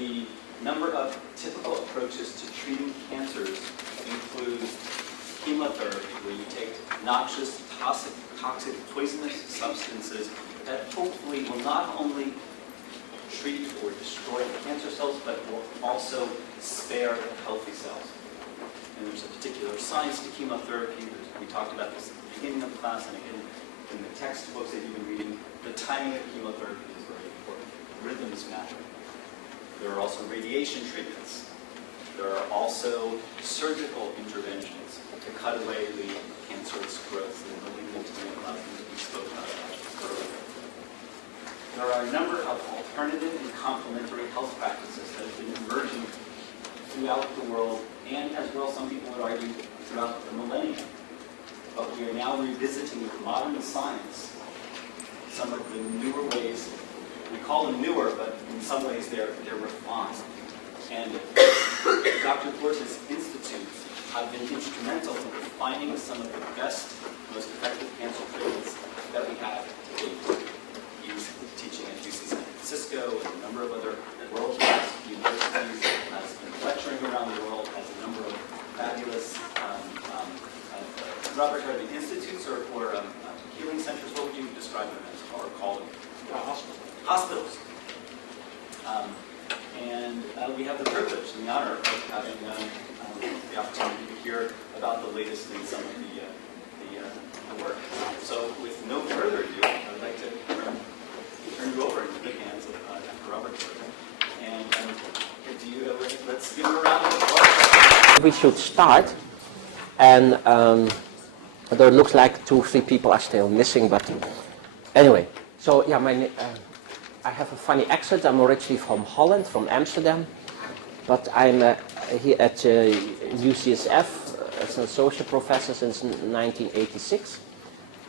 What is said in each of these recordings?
The number of typical approaches to treating cancers include chemotherapy, where you take noxious, toxic, poisonous substances that hopefully will not only treat or destroy the cancer cells, but will also spare the healthy cells. And there's a particular science to chemotherapy. We talked about this at the beginning of class, and again, in the textbooks that you've been reading, the timing of chemotherapy is very important. Rhythms matter. There are also radiation treatments. There are also surgical interventions to cut away the cancerous growth and malignant neoplasms that we spoke about earlier. There are a number of alternative and complementary health practices that have been emerging throughout the world, and as well, some people would argue, throughout the millennium. But we are now revisiting with modern science some of the newer ways. We call them newer, but in some ways they're refined. And Dr. Gorter's institutes have been instrumental in refining some of the best, most effective cancer treatments that we have to date. He's teaching at UC San Francisco and a number of other world-class universities, has been lecturing around the world, has a number of fabulous Robert Gorter institutes or healing centers. What would you describe them as or call them? Hospitals. And we have the privilege and the honor of having the opportunity to hear about the latest in some of the work. So with no further ado, I would like to turn you over into the hands of Dr. Robert Gorter. And let's give him a round of applause. We should start, and there looks like 2 or 3 people are still missing, but anyway. So yeah, I have a funny accent. I'm originally from Holland, from Amsterdam, but I'm here at UCSF as an associate professor since 1986,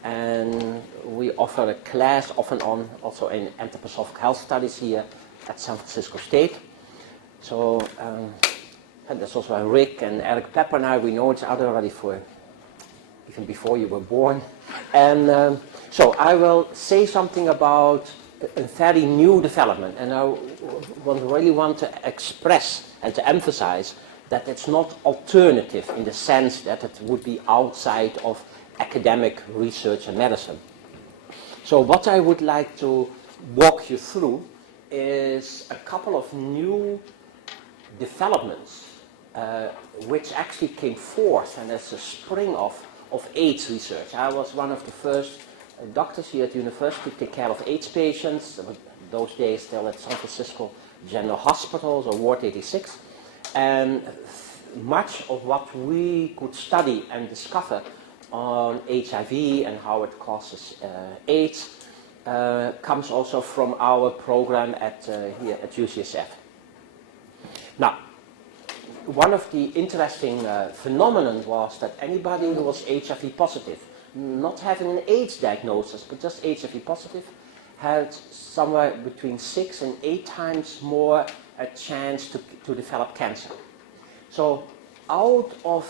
and we offer a class off and on also in anthroposophic health studies here at San Francisco State. So and there's also Rick and Eric Pepper and I. We know each other already for even before you were born, and so I will say something about a very new development, and I really want to express and to emphasize that it's not alternative in the sense that it would be outside of academic research and medicine. So what I would like to walk you through is a couple of new developments which actually came forth, and it's a spring of AIDS research. I was one of the first doctors here at the university to take care of AIDS patients, those days still at San Francisco General Hospitals or Ward 86. And much of what we could study and discover on HIV and how it causes AIDS comes also from our program here at UCSF. Now, one of the interesting phenomena was that anybody who was HIV positive, not having an AIDS diagnosis, but just HIV positive, had somewhere between 6 and 8 times more a chance to develop cancer. So out of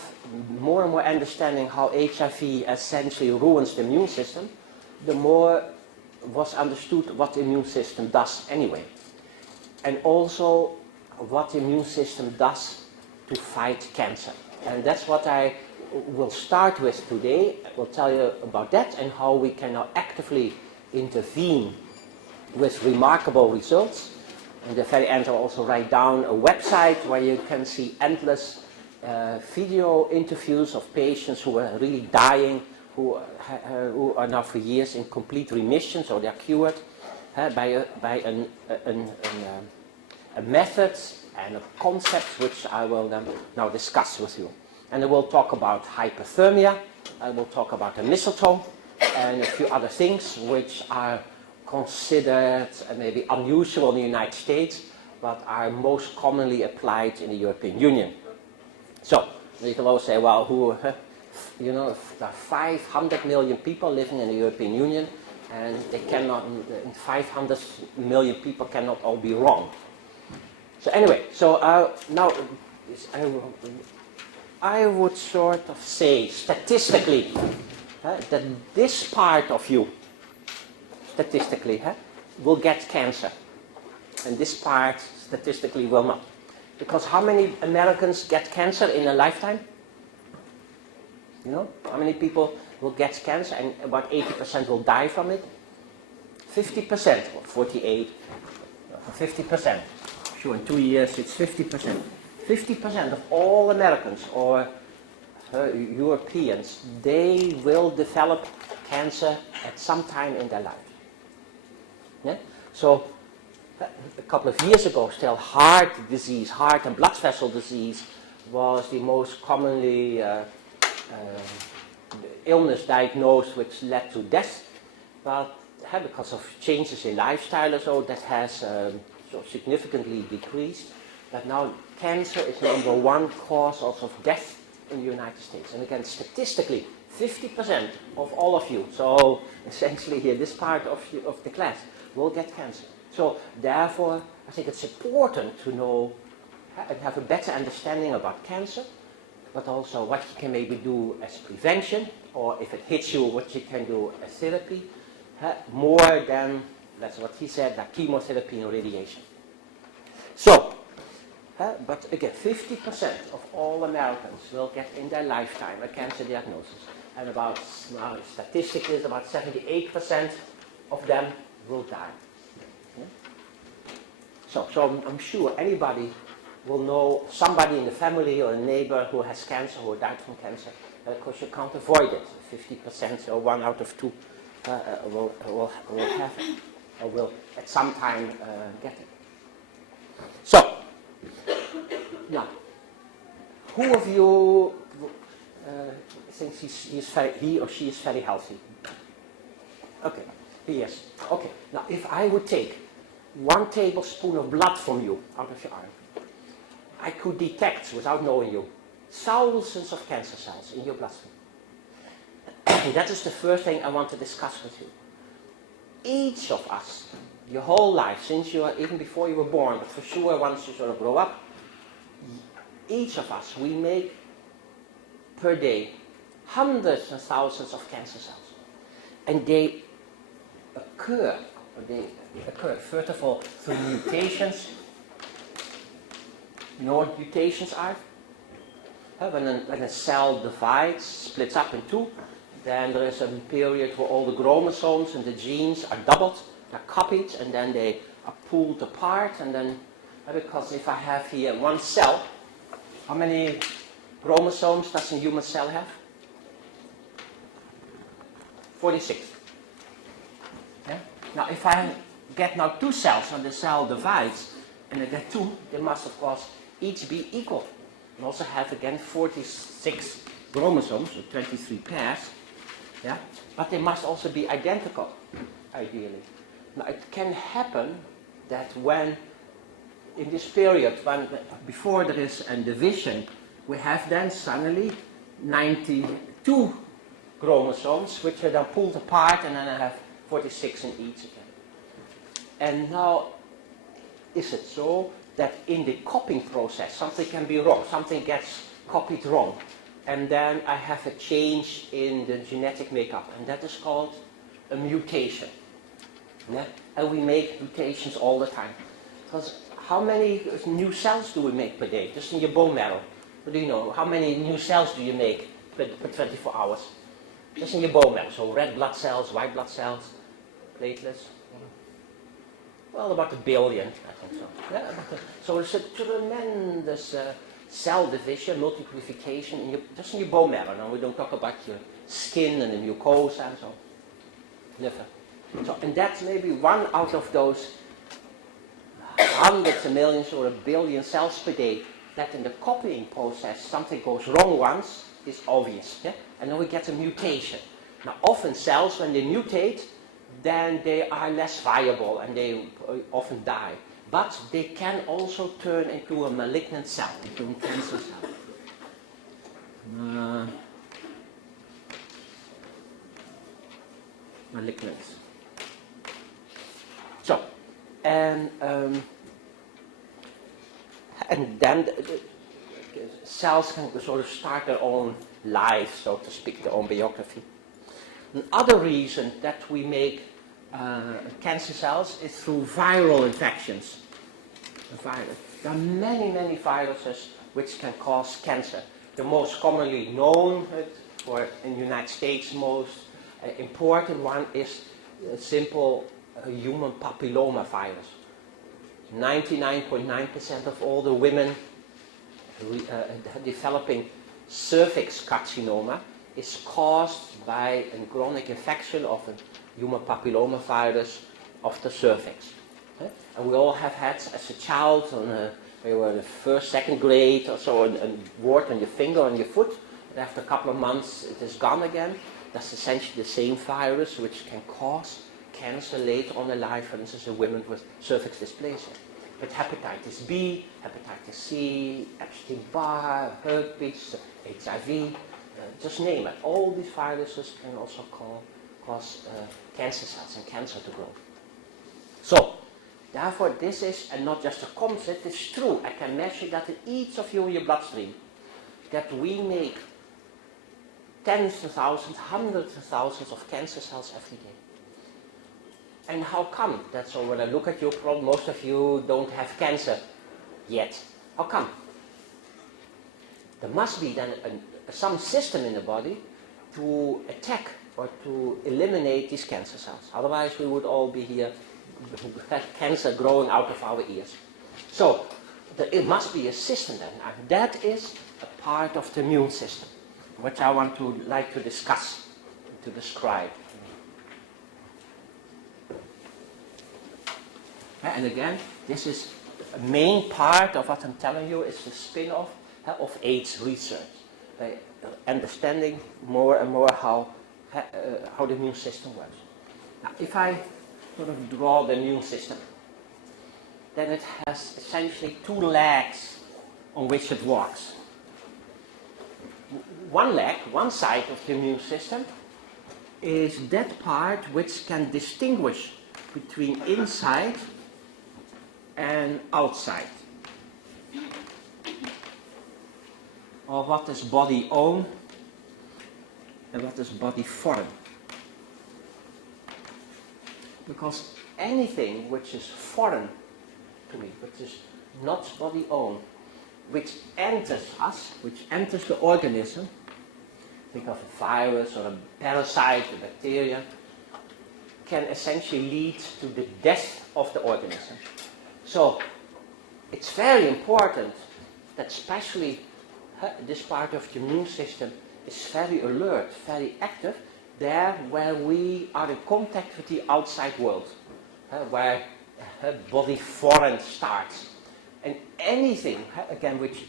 more and more understanding how HIV essentially ruins the immune system, the more was understood what the immune system does anyway. And also what the immune system does to fight cancer. And that's what I will start with today. I will tell you about that and how we can now actively intervene with remarkable results. And at the very end I'll also write down a website where you can see endless video interviews of patients who are really dying, who are now for years in complete remission, so they are cured by a method and a concept which I will now discuss with you. And I will talk about hyperthermia, I will talk about the mistletoe, and a few other things which are considered maybe unusual in the United States, but are most commonly applied in the European Union. So, you can always say, well, there are 500 million people living in the European Union, and they cannot, 500 million people cannot all be wrong. So anyway, so now I would sort of say statistically that this part of you, statistically, will get cancer. And this part statistically will not. Because how many Americans get cancer in a lifetime? You know, how many people will get cancer and about 80% will die from it? 50%, or 48, 50%. Sure, in 2 years it's 50%. 50% of all Americans or Europeans, they will develop cancer at some time in their life. Yeah? So, a couple of years ago still, heart disease, heart and blood vessel disease was the most commonly illness diagnosed which led to death. But because of changes in lifestyle or so, that has so significantly decreased. But now cancer is #1 cause of death in the United States. And again, statistically, 50% of all of you, so essentially here, this part of the class, will get cancer. So therefore, I think it's important to know and have a better understanding about cancer, but also what you can maybe do as prevention, or if it hits you, what you can do as therapy, more than, that's what he said, like chemotherapy and radiation. So, but again, 50% of all Americans will get in their lifetime a cancer diagnosis. And about, now statistically, is about 78% of them will die. Yeah? So I'm sure anybody will know somebody in the family or a neighbor who has cancer, who died from cancer. Of course, you can't avoid it. 50% or 1 out of 2 will have it, or will at some time get it. So, now, who of you thinks he or she is very healthy? Okay, yes. Okay, now if I would take 1 tablespoon of blood from you out of your arm, I could detect, without knowing you, thousands of cancer cells in your bloodstream. And that is the first thing I want to discuss with you. Each of us, your whole life, since you are, even before you were born, but for sure once you sort of grow up, each of us, we make per day hundreds and thousands of cancer cells. And they occur first of all through mutations. You know what mutations are? When a cell divides, splits up in 2, then there is a period where all the chromosomes and the genes are doubled, are copied, and then they are pulled apart. And then, because if I have here 1 cell, how many chromosomes does a human cell have? 46. Yeah? Now, if I get now 2 cells, and the cell divides, and I get 2, they must, of course, each be equal. And also have, again, 46 chromosomes, so 23 pairs. Yeah? But they must also be identical, ideally. Now, it can happen that when, in this period, before there is a division, we have then suddenly 92 chromosomes, which are then pulled apart, and then I have 46 in each again. And now, is it so that in the copying process, something can be wrong, something gets copied wrong, and then I have a change in the genetic makeup, and that is called a mutation. Yeah? And we make mutations all the time. Because how many new cells do we make per day, just in your bone marrow? What do you know? How many new cells do you make per 24 hours? Just in your bone marrow. So red blood cells, white blood cells, platelets. Well, about 1 billion, I think so. Yeah, so it's a tremendous cell division, multiplication, just in your bone marrow. Now we don't talk about your skin and the mucosa and so. Liver. So, and that's maybe 1 out of those hundreds of millions or 1 billion cells per day, that in the copying process something goes wrong once is obvious. Yeah? And then we get a mutation. Now often cells, when they mutate, then they are less viable and they often die. But they can also turn into a malignant cell, into a cancer cell. Malignant. So, and then cells can sort of start their own life, so to speak, their own biography. Another reason that we make cancer cells is through viral infections. virus. There are many, many viruses which can cause cancer. The most commonly known, or in the United States, most important one is simple human papilloma virus. 99.9% of all the women developing cervix carcinoma is caused by a chronic infection of a human papilloma virus of the cervix. And we all have had, as a child, when you were in the first, second grade or so, a wart on your finger, on your foot, and after a couple of months it is gone again. That's essentially the same virus which can cause cancer later on in life, for instance, in women with cervix dysplasia. But hepatitis B, hepatitis C, Epstein-Barr, herpes, HIV, just name it. All these viruses can also cause cancer cells and cancer to grow. So, therefore this is, and not just a concept, it's true. I can measure that in each of you in your bloodstream, that we make tens of thousands, hundreds of thousands of cancer cells every day. And how come? That's so when I look at you, probably most of you don't have cancer yet. How come? There must be then some system in the body to attack or to eliminate these cancer cells. Otherwise we would all be here with cancer growing out of our ears. So it must be a system then. And that is a part of the immune system, which I want to like to discuss, to describe. And again, this is a main part of what I'm telling you is the spin-off of AIDS research. Understanding more and more how the immune system works. Now, if I sort of draw the immune system, then it has essentially two legs on which it walks. One leg, one side of the immune system, is that part which can distinguish between inside and outside, or what is body own and what is body foreign. Because anything which is foreign to me, which is not body own, which enters us, which enters the organism, think of a virus or a parasite, a bacteria, can essentially lead to the death of the organism. So it's very important that especially this part of the immune system is very alert, very active, there where we are in contact with the outside world, where body foreign starts. And anything, again, which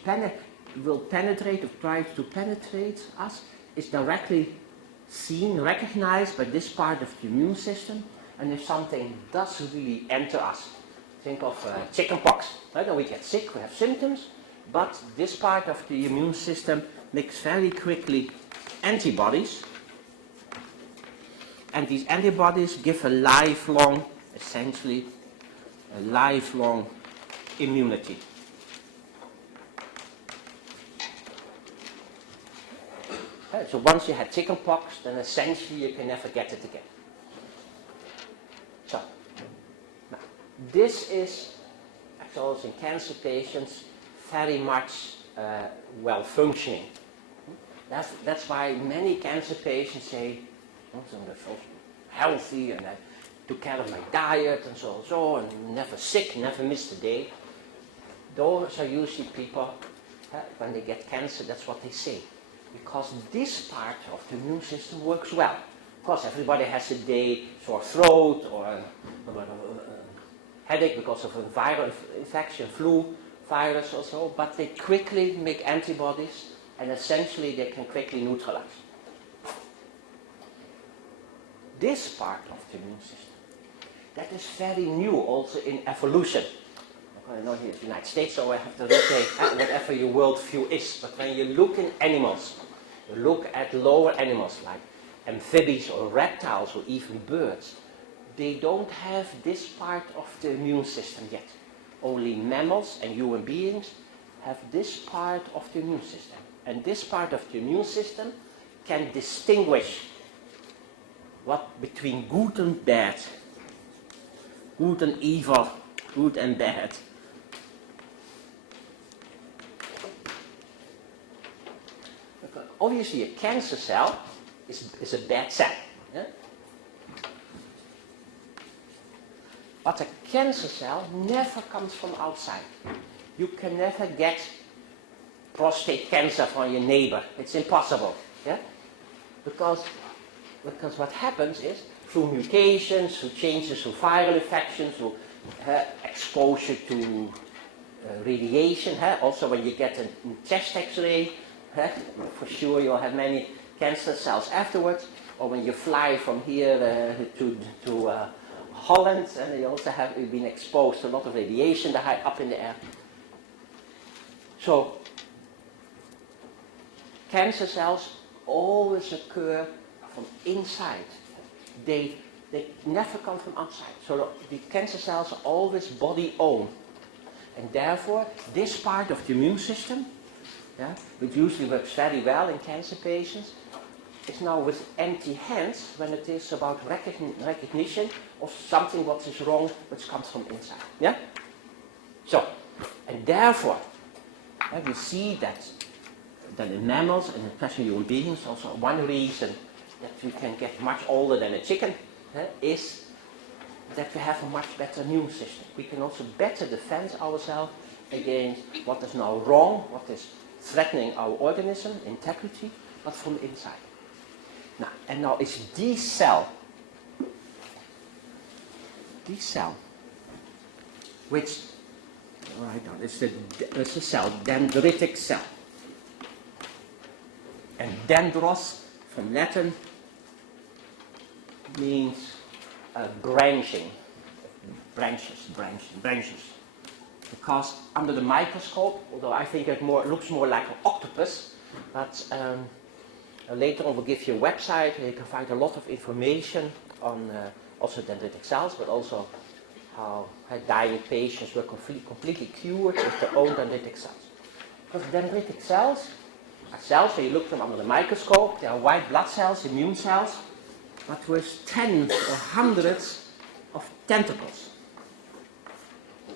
will penetrate or tries to penetrate us is directly seen, recognized by this part of the immune system. And if something does really enter us, think of chickenpox, right? And we get sick, we have symptoms, but this part of the immune system makes very quickly antibodies, and these antibodies give a lifelong, essentially, a lifelong immunity. So once you had chickenpox, then essentially you can never get it again. So, now, this is, as also in cancer patients, very much well functioning. That's why many cancer patients say, I'm so healthy and I took care of my diet and so, and never sick, never missed a day. Those are usually people, when they get cancer, that's what they say. Because this part of the immune system works well. Of course, everybody has a day, sore throat or a headache because of a viral infection, flu virus or so, but they quickly make antibodies and essentially they can quickly neutralize. This part of the immune system, that is very new also in evolution. I know here in the United States, so I have to say whatever your worldview is, but when you look in animals, you look at lower animals like amphibians or reptiles or even birds, they don't have this part of the immune system yet. Only mammals and human beings have this part of the immune system. And this part of the immune system can distinguish between good and bad, good and evil, good and bad. obviously a cancer cell is a bad cell. Yeah? But a cancer cell never comes from outside. You can never get prostate cancer from your neighbor. It's impossible. Yeah? Because what happens is, through mutations, through changes, through viral infections, through exposure to radiation, also when you get a chest x-ray, for sure you'll have many cancer cells afterwards, or when you fly from here to Holland, and you also have been exposed to a lot of radiation high up in the air. So, cancer cells always occur from inside. They never come from outside. So the cancer cells are always body-owned. And therefore, this part of the immune system, which usually works very well in cancer patients, is now with empty hands when it is about recognition of something what is wrong, which comes from inside. Yeah? So, and therefore, we see that in mammals, and especially human beings, also one reason that we can get much older than a chicken is that we have a much better immune system. We can also better defend ourselves against what is now wrong, what is threatening our organism, integrity, but from inside. Now it's this cell, which, right now, it's a cell, dendritic cell. And dendros, from Latin, means branching, branches. Because under the microscope, although I think it looks more like an octopus, but later on we'll give you a website where you can find a lot of information on also dendritic cells, but also how dying patients were completely cured with their own dendritic cells. Because dendritic cells are cells, when you look them under the microscope, they are white blood cells, immune cells, but with tens or hundreds of tentacles.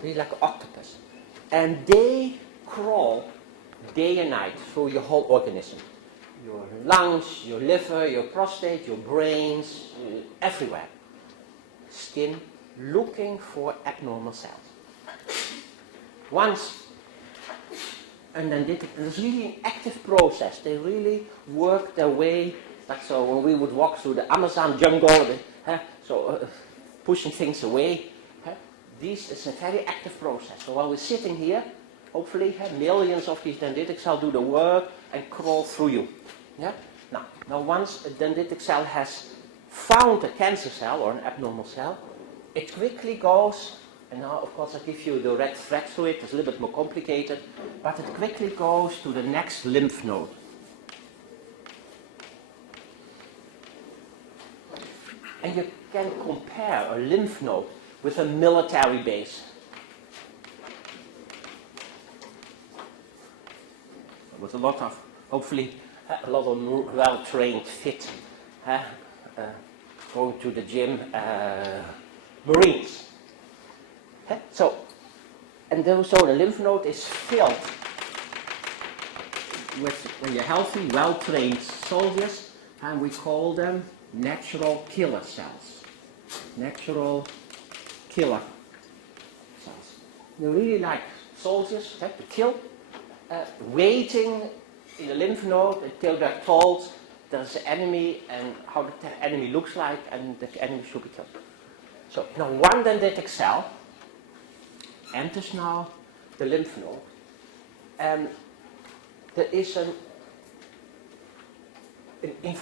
Really like an octopus. And they crawl day and night through your whole organism. Your lungs, your liver, your prostate, your brains, everywhere. Skin, looking for abnormal cells. Once, and then it's really an active process. They really work their way, like so when we would walk through the Amazon jungle, pushing things away. This is a very active process. So while we're sitting here, hopefully millions of these dendritic cells do the work and crawl through you. Yeah? Now once a dendritic cell has found a cancer cell or an abnormal cell, it quickly goes, and now of course I give you the red thread through it, it's a little bit more complicated, but it quickly goes to the next lymph node. And you can compare a lymph node with a military base. With a lot of, hopefully, a lot of well-trained, fit, going to the gym, Marines. So the lymph node is filled with, when you're healthy, well-trained soldiers, and we call them natural killer cells. Natural killer cells. They're really like soldiers to kill, waiting in the lymph node until they're told there's an enemy and how the enemy looks like and the enemy should be killed. So now one dendritic cell enters now the lymph node, and there is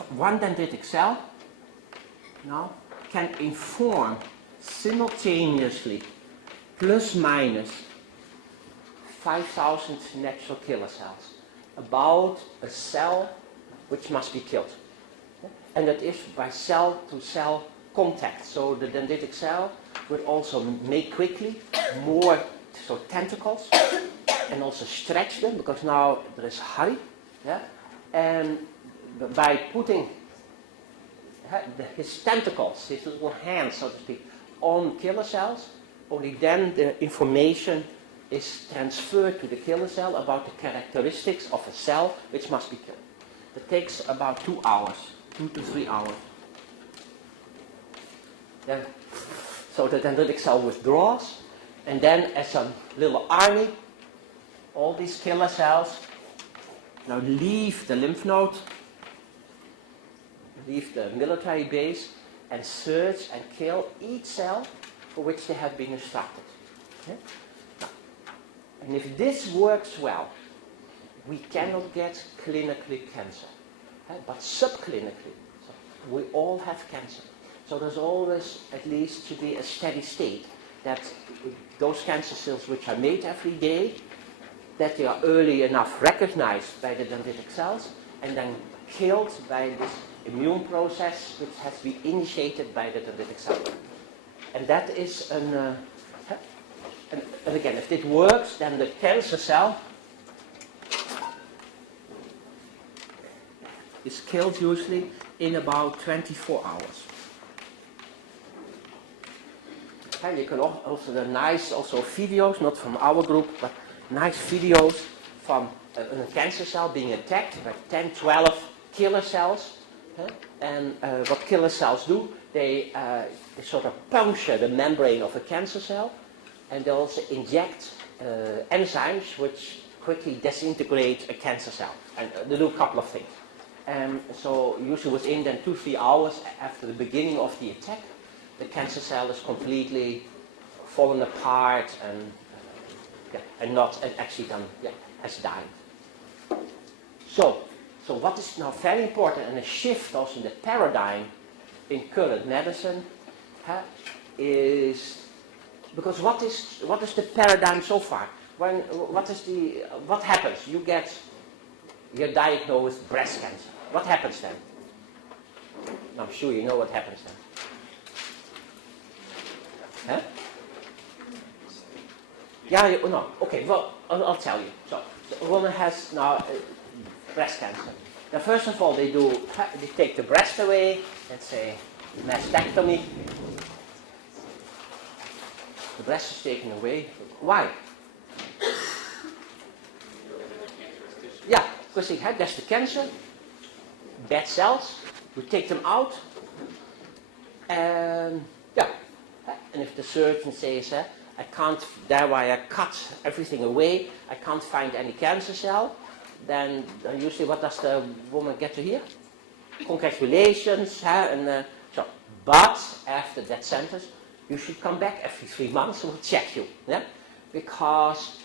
one dendritic cell now can inform simultaneously plus minus 5,000 natural killer cells about a cell which must be killed. And that is by cell-to-cell contact. So the dendritic cell will also make quickly more tentacles and also stretch them, because now there is Harvey. Yeah? And by putting his tentacles, his little hands, so to speak, on killer cells, only then the information is transferred to the killer cell about the characteristics of a cell which must be killed. It takes about 2 hours, 2 to 3 hours. Then, so the dendritic cell withdraws, and then as a little army, all these killer cells now leave the lymph node, leave the military base, and search and kill each cell for which they have been instructed. Okay? And if this works well, we cannot get clinically cancer, but subclinically, so we all have cancer. So there's always at least to be a steady state that those cancer cells which are made every day, that they are early enough recognized by the dendritic cells and then killed by this immune process which has been initiated by the dendritic cell. And that is and again, if it works, then the cancer cell is killed usually in about 24 hours. Okay, you can also the nice videos, not from our group, but nice videos from a cancer cell being attacked by 10, 12 killer cells. And what killer cells do, they sort of puncture the membrane of a cancer cell, and they also inject enzymes which quickly disintegrate a cancer cell. And they do a couple of things. So usually within then 2-3 hours after the beginning of the attack, the cancer cell is completely fallen apart and actually then has died. So what is now very important, and a shift also in the paradigm in current medicine, is because what is the paradigm so far? What happens? You're diagnosed with breast cancer. What happens then? I'm sure you know what happens then. Huh? Yeah, no. Okay, well, I'll tell you. So a woman has now breast cancer. Now, first of all, they take the breast away, let's say mastectomy. The breast is taken away. Why? Yeah, because that's the cancer, bad cells. We take them out, and and if the surgeon says, I can't, thereby I cut everything away, I can't find any cancer cell, then usually what does the woman get to hear? Congratulations, but after that sentence, you should come back every 3 months and we'll check you. Yeah? Because,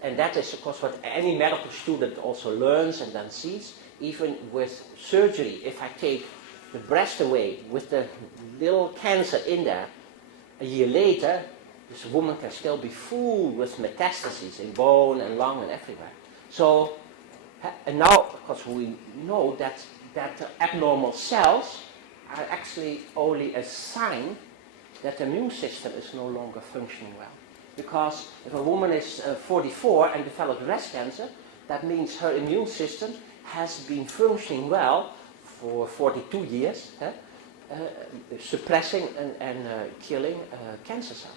and that is of course what any medical student also learns and then sees, even with surgery, if I take the breast away with the little cancer in there, a year later, this woman can still be full with metastases in bone and lung and everywhere. So, and now, because we know that abnormal cells are actually only a sign that the immune system is no longer functioning well. Because if a woman is 44 and develops breast cancer, that means her immune system has been functioning well for 42 years, suppressing and killing cancer cells.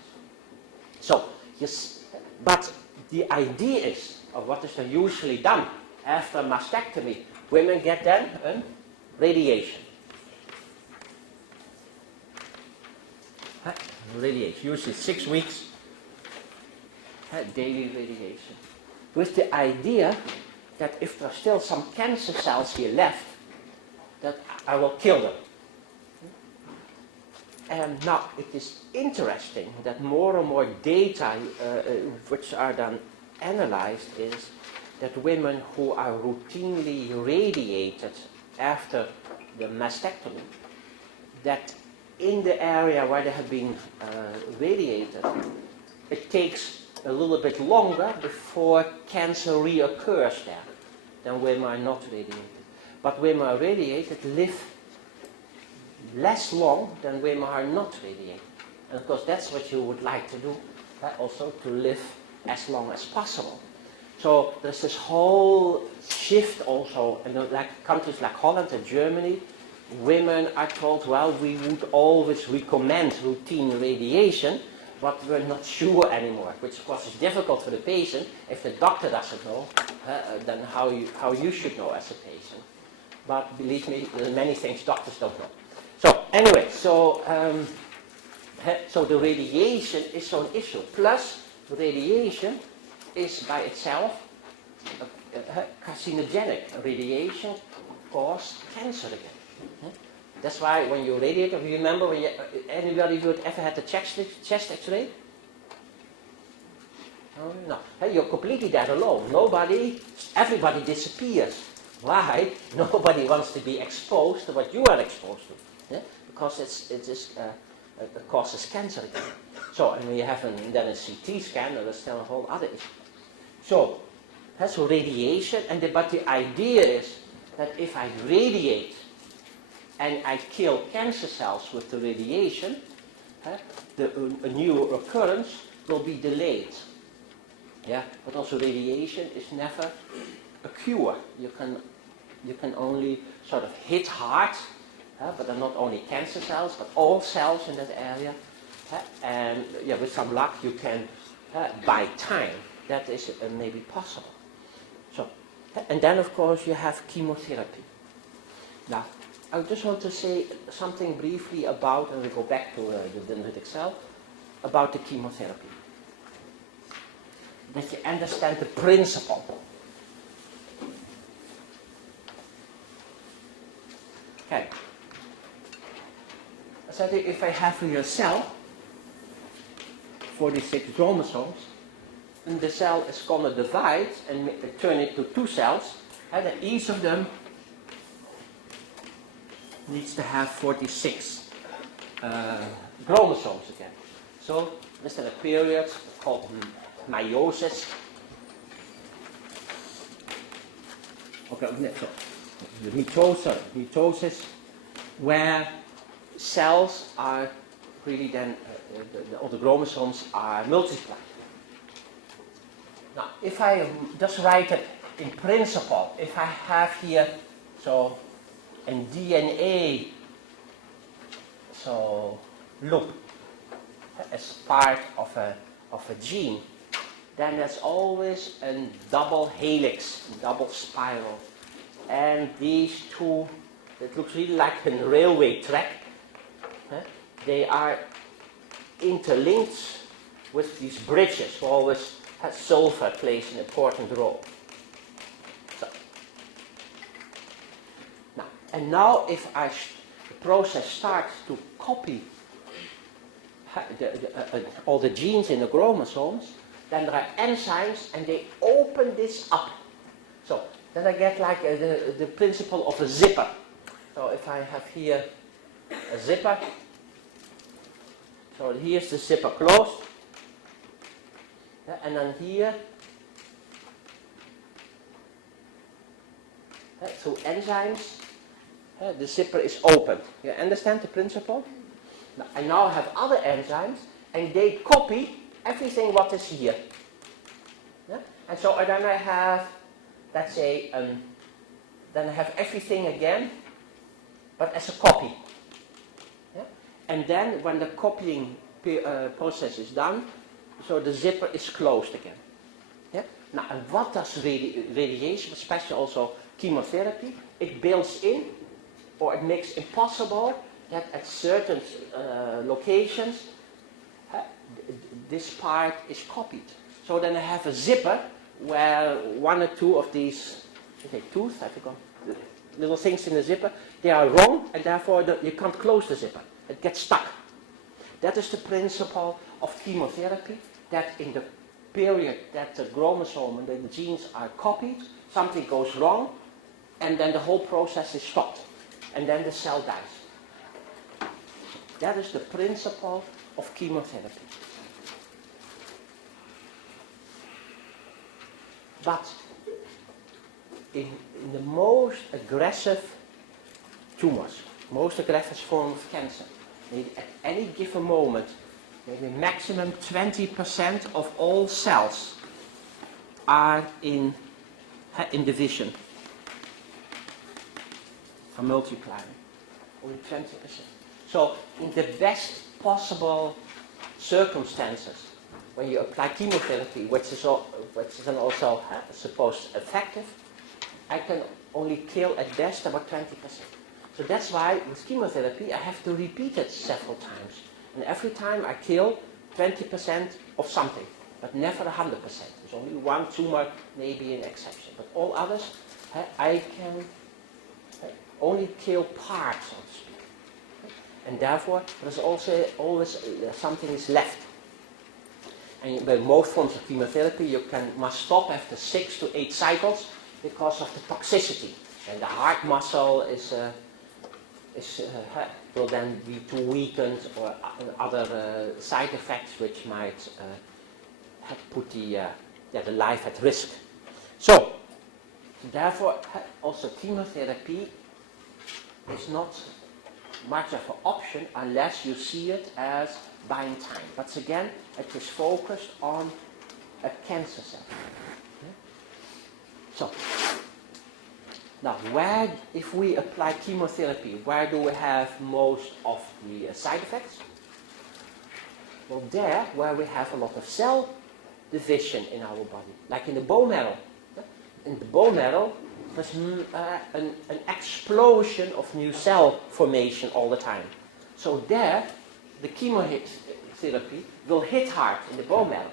So, yes, but the idea is, of what is usually done after mastectomy, women get then radiation. Radiation, usually 6 weeks, daily radiation. With the idea that if there are still some cancer cells here left, that I will kill them. And now it is interesting that more and more data which are then analyzed is that women who are routinely radiated after the mastectomy, that in the area where they have been radiated, it takes a little bit longer before cancer reoccurs there than women are not radiated. But women are radiated live less long than women are not radiated. And of course that's what you would like to do, also to live as long as possible. So there's this whole shift also, in like countries like Holland and Germany, women are told, well, we would always recommend routine radiation, but we're not sure anymore, which of course is difficult for the patient. If the doctor doesn't know, then how you should know as a patient. But believe me, there are many things doctors don't know. So anyway, so the radiation is so an issue. Plus, radiation is by itself carcinogenic. Radiation causes cancer again. That's why when you radiate, remember when anybody who ever had a chest X-ray? Oh, no, you're completely dead alone. Everybody disappears. Why? Nobody wants to be exposed to what you are exposed to, because it causes cancer again. So, and when you have then a CT scan, there's still a whole other issue. So radiation, but the idea is that if I radiate and I kill cancer cells with the radiation, a new recurrence will be delayed. Yeah, but also radiation is never a cure. You can only sort of hit hard, but they're not only cancer cells, but all cells in that area. And yeah, with some luck, you can buy time. That is maybe possible. So, and then of course you have chemotherapy. Now, I just want to say something briefly about, and we go back to the dendritic cell, about the chemotherapy. That you understand the principle. Okay. So if I have here a cell, 46 chromosomes, and the cell is going to divide and turn it to two cells, and each of them needs to have 46 chromosomes again. So there's a period called meiosis. Okay, so mitosis, where cells are really then, all the chromosomes are multiplied. Now, if I just write it in principle, if I have here, so in DNA, so loop as part of a gene, then there's always a double helix, double spiral. And these two, it looks really like a railway track. They are interlinked with these bridges. Always sulfur plays an important role. So, now if the process starts to copy all the genes in the chromosomes, then there are enzymes and they open this up. So then I get like the principle of a zipper. So if I have here a zipper, so here's the zipper closed, and then here, through enzymes, the zipper is open. You understand the principle? Now, I now have other enzymes, and they copy everything what is here. Yeah? And so then I have, let's say, then I have everything again, but as a copy. Yeah? And then when the copying process is done, so the zipper is closed again. Yeah? Now, and what does radiation, especially also chemotherapy, it builds in, or it makes impossible that at certain locations, this part is copied. So then I have a zipper where one or two of these, tooth, I forgot, the little things in the zipper, they are wrong, and therefore you can't close the zipper. It gets stuck. That is the principle of chemotherapy, that in the period that the chromosome and the genes are copied, something goes wrong, and then the whole process is stopped, and then the cell dies. That is the principle of chemotherapy. But in the most aggressive tumors, most aggressive form of cancer, maybe at any given moment, maybe maximum 20% of all cells are in division, are multiplying, only 20%. So in the best possible circumstances, when you apply chemotherapy, which is then also supposed effective, I can only kill at best about 20%. So that's why with chemotherapy I have to repeat it several times. And every time I kill 20% of something, but never 100%. There's only one tumor, maybe an exception. But all others, I can only kill parts, so to speak. And therefore, there's also always something is left. And by most forms of chemotherapy, you must stop after 6 to 8 cycles because of the toxicity. And the heart muscle will then be too weakened, or other side effects which might put the life at risk. So, therefore, also chemotherapy is not much of an option unless you see it as buying time. But again, it is focused on a cancer cell. So, now, if we apply chemotherapy, where do we have most of the side effects? Well, there, where we have a lot of cell division in our body, like in the bone marrow. In the bone marrow, there's an explosion of new cell formation all the time. So there, the chemotherapy will hit hard in the bone marrow.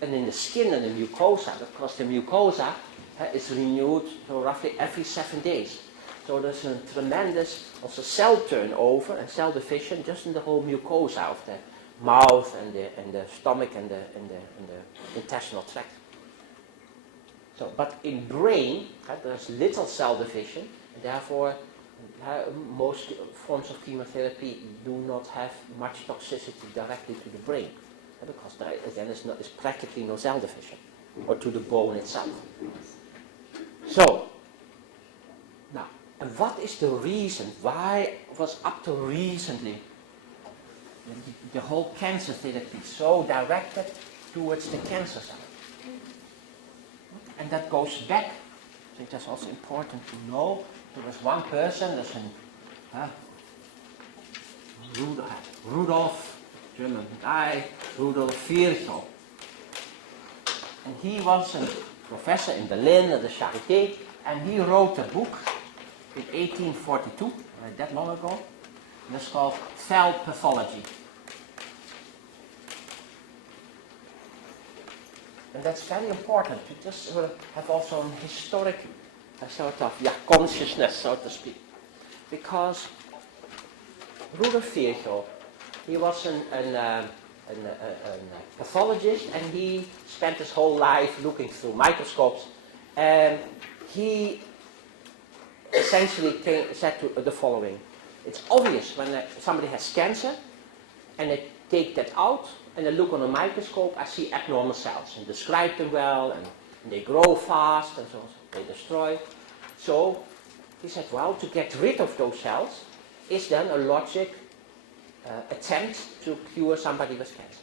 And in the skin and the mucosa, because the mucosa is renewed roughly every 7 days. So there's a tremendous also cell turnover and cell division just in the whole mucosa of the mouth and the stomach and the intestinal tract. So, but in brain, there's little cell division, and therefore most forms of chemotherapy do not have much toxicity directly to the brain, because there is practically no cell division, or to the bone itself. So, now, and what is the reason why was up to recently the whole cancer therapy so directed towards the cancer cell? And that goes back, I think that's also important to know. There was one person, there's Rudolf, German guy, Rudolf Virchow. And he was a professor in Berlin at the Charité, and he wrote a book in 1842, not that long ago, and it's called Cell Pathology. And that's very important to just have also an historic sort of consciousness, so to speak. Because Rudolf Virchow, he was a pathologist, and he spent his whole life looking through microscopes. And he essentially said the following: it's obvious when somebody has cancer, and they take that out, and I look on a microscope, I see abnormal cells, and describe them well, and they grow fast, and so they destroy. So he said, well, to get rid of those cells is then a logic attempt to cure somebody with cancer.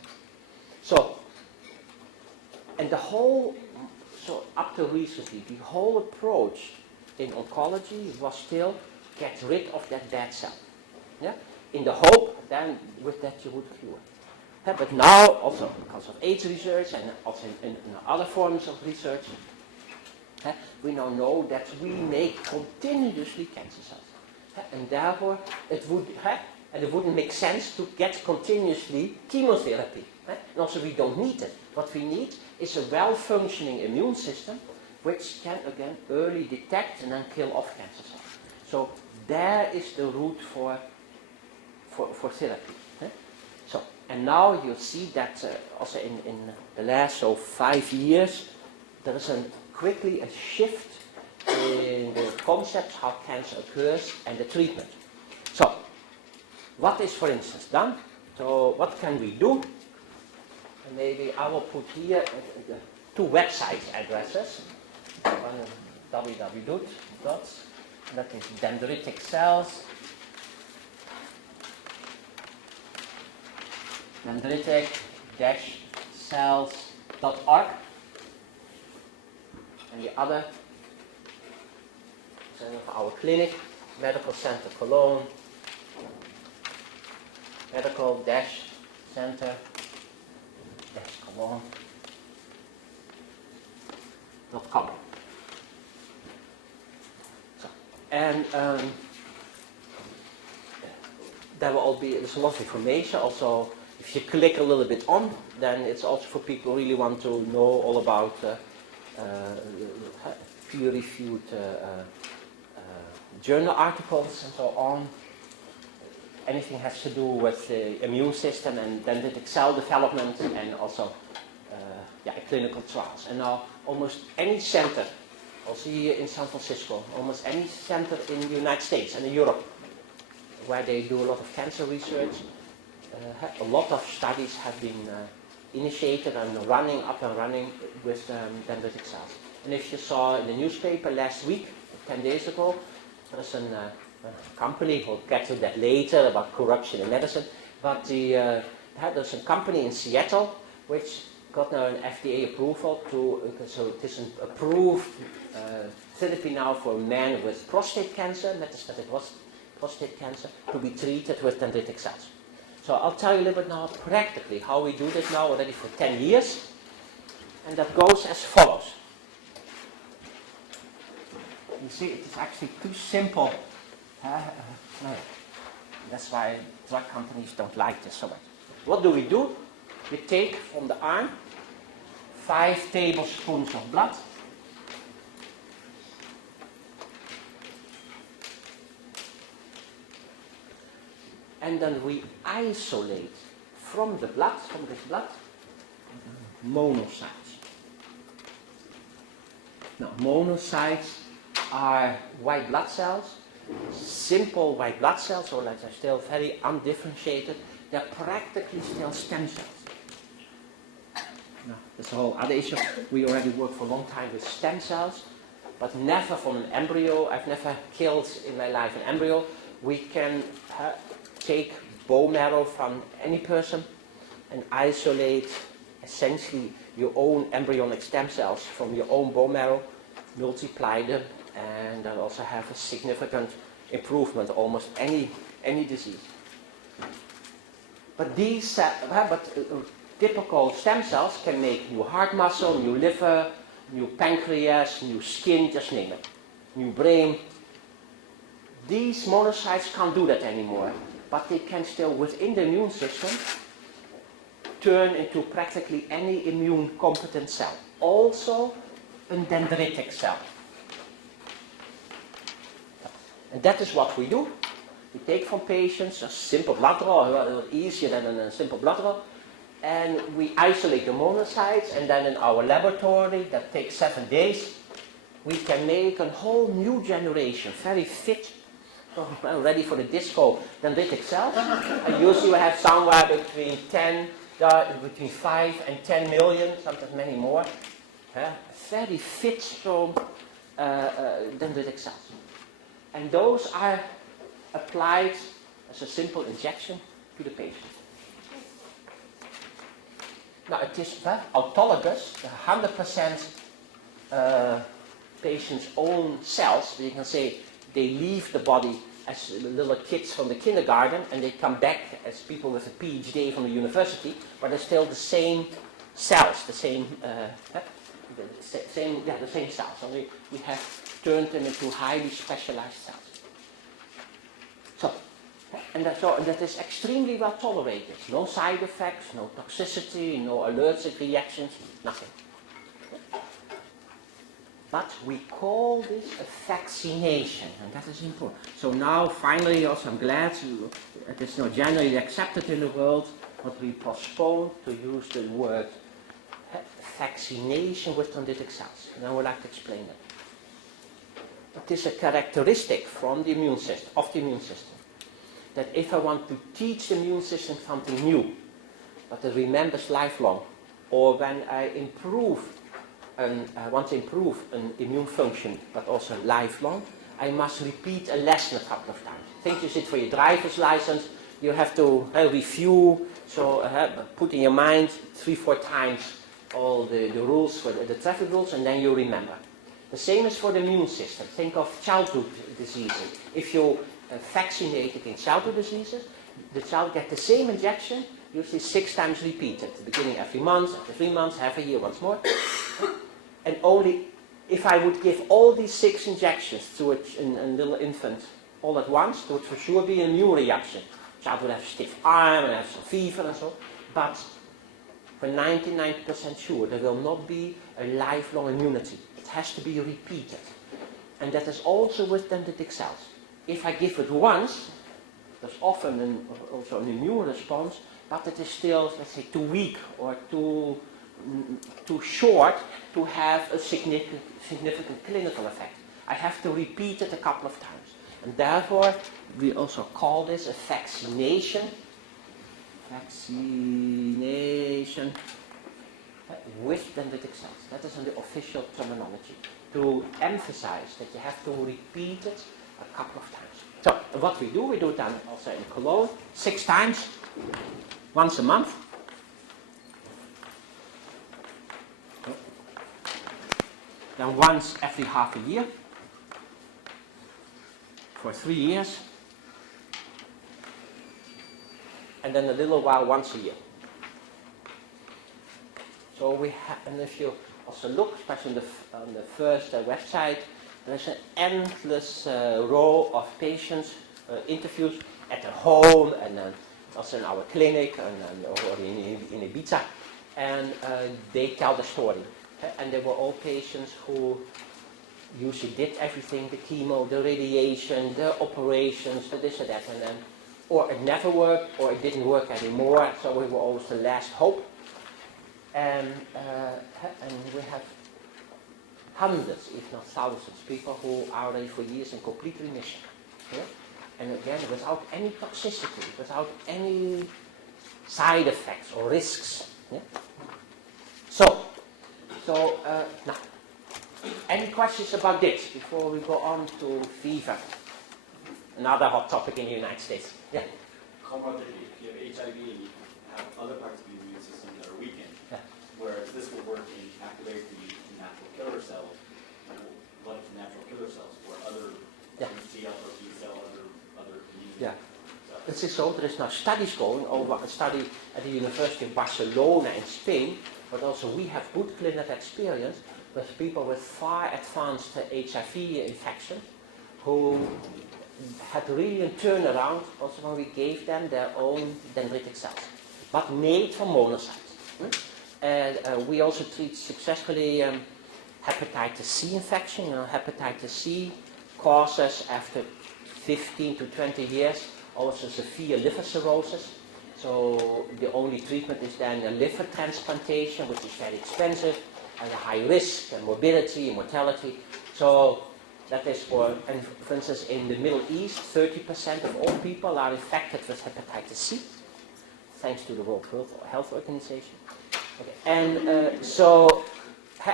So, and so up to recently, the whole approach in oncology was still get rid of that bad cell. Yeah? In the hope then with that you would cure. But now, also because of AIDS research and also in other forms of research, we now know that we make continuously cancer cells. And therefore, it wouldn't make sense to get continuously chemotherapy. And also we don't need it. What we need is a well-functioning immune system which can again early detect and then kill off cancer cells. So there is the route for therapy. So, and now you see that also in the last 5 years, there is quickly a shift in the concepts how cancer occurs and the treatment. So, what is for instance done? So, what can we do? And maybe I will put here 2 website addresses. One is www. That is Dendritic Cells. Dendritic-cells.org. And the other is our clinic, Medical Center Cologne. medical dash center dash come on .com. So, and there will all be, there's a lot of information. Also, if you click a little bit on, then it's also for people who really want to know all about peer-reviewed journal articles and so on. Anything has to do with the immune system and dendritic cell development and also clinical trials. And now almost any center, also here in San Francisco, almost any center in the United States and in Europe, where they do a lot of cancer research, a lot of studies have been initiated and up and running with dendritic cells. And if you saw in the newspaper last week, 10 days ago, there's a company, we'll get to that later about corruption in medicine, but there's a company in Seattle which got now an FDA approval so it is an approved therapy now for men with prostate cancer, metastatic prostate cancer, to be treated with dendritic cells. So I'll tell you a little bit now practically how we do this now already for 10 years, and that goes as follows. You see, it is actually too simple. No. That's why drug companies don't like this so much. What do? We take from the arm 5 tablespoons of blood. And then we isolate from this blood, monocytes. Now, monocytes are white blood cells, simple white blood cells, so that are still very undifferentiated. They're practically still stem cells. Now, that's a whole other issue. We already work for a long time with stem cells, but never from an embryo. I've never killed in my life an embryo. We can take bone marrow from any person and isolate essentially your own embryonic stem cells from your own bone marrow, multiply them, and then also have a significant improvement almost any disease. But these typical stem cells can make new heart muscle, new liver, new pancreas, new skin, just name it, new brain. These monocytes can't do that anymore, but they can still, within the immune system, turn into practically any immune competent cell. Also a dendritic cell. And that is what we do. We take from patients a simple blood draw, a little easier than a simple blood draw, and we isolate the monocytes, and then in our laboratory, that takes 7 days, we can make a whole new generation, very fit, ready for the disco, dendritic cells. I usually have somewhere between 5 and 10 million, sometimes many more, very fit, strong dendritic cells. And those are applied as a simple injection to the patient. Now it is autologous, 100% patient's own cells. You can say they leave the body as little kids from the kindergarten and they come back as people with a PhD from the university, but they're still the same cells, the same cells. So we have turned them into highly specialized cells. So, and that is extremely well tolerated. No side effects, no toxicity, no allergic reactions, nothing. But we call this a vaccination, and that is important. So now, finally, also I'm glad it is now generally accepted in the world, but we postpone to use the word vaccination with dendritic cells. And I would like to explain it. It is a characteristic from the immune system, that if I want to teach the immune system something new, but it remembers lifelong, or when I want to improve an immune function, but also lifelong, I must repeat a lesson a couple of times. Think you sit for your driver's license, you have to review, so put in your mind 3-4 times all the rules for the traffic rules, and then you remember. The same is for the immune system. Think of childhood diseases. If you vaccinate against childhood diseases, the child gets the same injection, usually 6 times repeated. At the beginning every month, after 3 months, half a year once more. And only if I would give all these 6 injections to a little infant all at once, there would for sure be a immune reaction. The child would have a stiff arm and have some fever and so. But for 99% sure, there will not be a lifelong immunity. It has to be repeated. And that is also with dendritic cells. If I give it once, there's often also an immune response, but it is still, let's say, too weak or too short to have a significant clinical effect. I have to repeat it a couple of times. And therefore, we also call this a vaccination. Vaccination with dendritic cells. That is in the official terminology. To emphasize that you have to repeat it a couple of times. So, what we do then also in Cologne, 6 times, once a month. Then once every half a year, for 3 years. And then a little while once a year. So we have, and if you also look, especially on the first website, there's an endless row of patients, interviews at their home, and then also in our clinic, or in Ibiza, and they tell the story. And they were all patients who usually did everything, the chemo, the radiation, the operations, the this and that, and then, or it never worked, or it didn't work anymore, so we were always the last hope. And we have hundreds, if not thousands, of people who are already for years in complete remission. Yeah? And again, without any toxicity, without any side effects or risks. Yeah? So now, any questions about this before we go on to fever? Another hot topic in the United States. Yeah. Comorbidity. If you have HIV and you have other parts of the immune system that are weakened, whereas this will work in activate the natural killer cells, like natural killer cells, or other T cell or B cell, other immune cells. It is so, there is now studies going over, a study at the University of Barcelona in Spain, but also we have good clinical experience with people with far advanced HIV infection who had really a turnaround also when we gave them their own dendritic cells, but made from monocytes. And we also treat successfully hepatitis C infection. You know, hepatitis C causes after 15 to 20 years also severe liver cirrhosis. So the only treatment is then a liver transplantation, which is very expensive and a high risk and morbidity and mortality. So that is for instance, in the Middle East, 30% of all people are infected with hepatitis C, thanks to the World Health Organization. Okay. And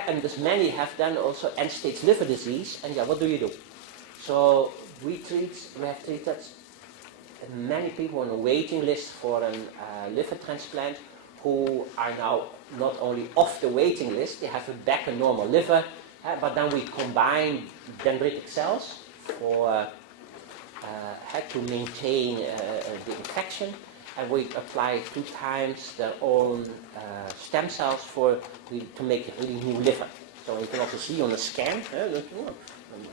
and this many have then also end-stage liver disease, and what do? So we have treated many people on a waiting list for a liver transplant who are now not only off the waiting list, they have back a normal liver, but then we combine dendritic cells for to maintain the infection, and we apply 2 times their own stem cells to make a really new liver. So you can also see on the scan,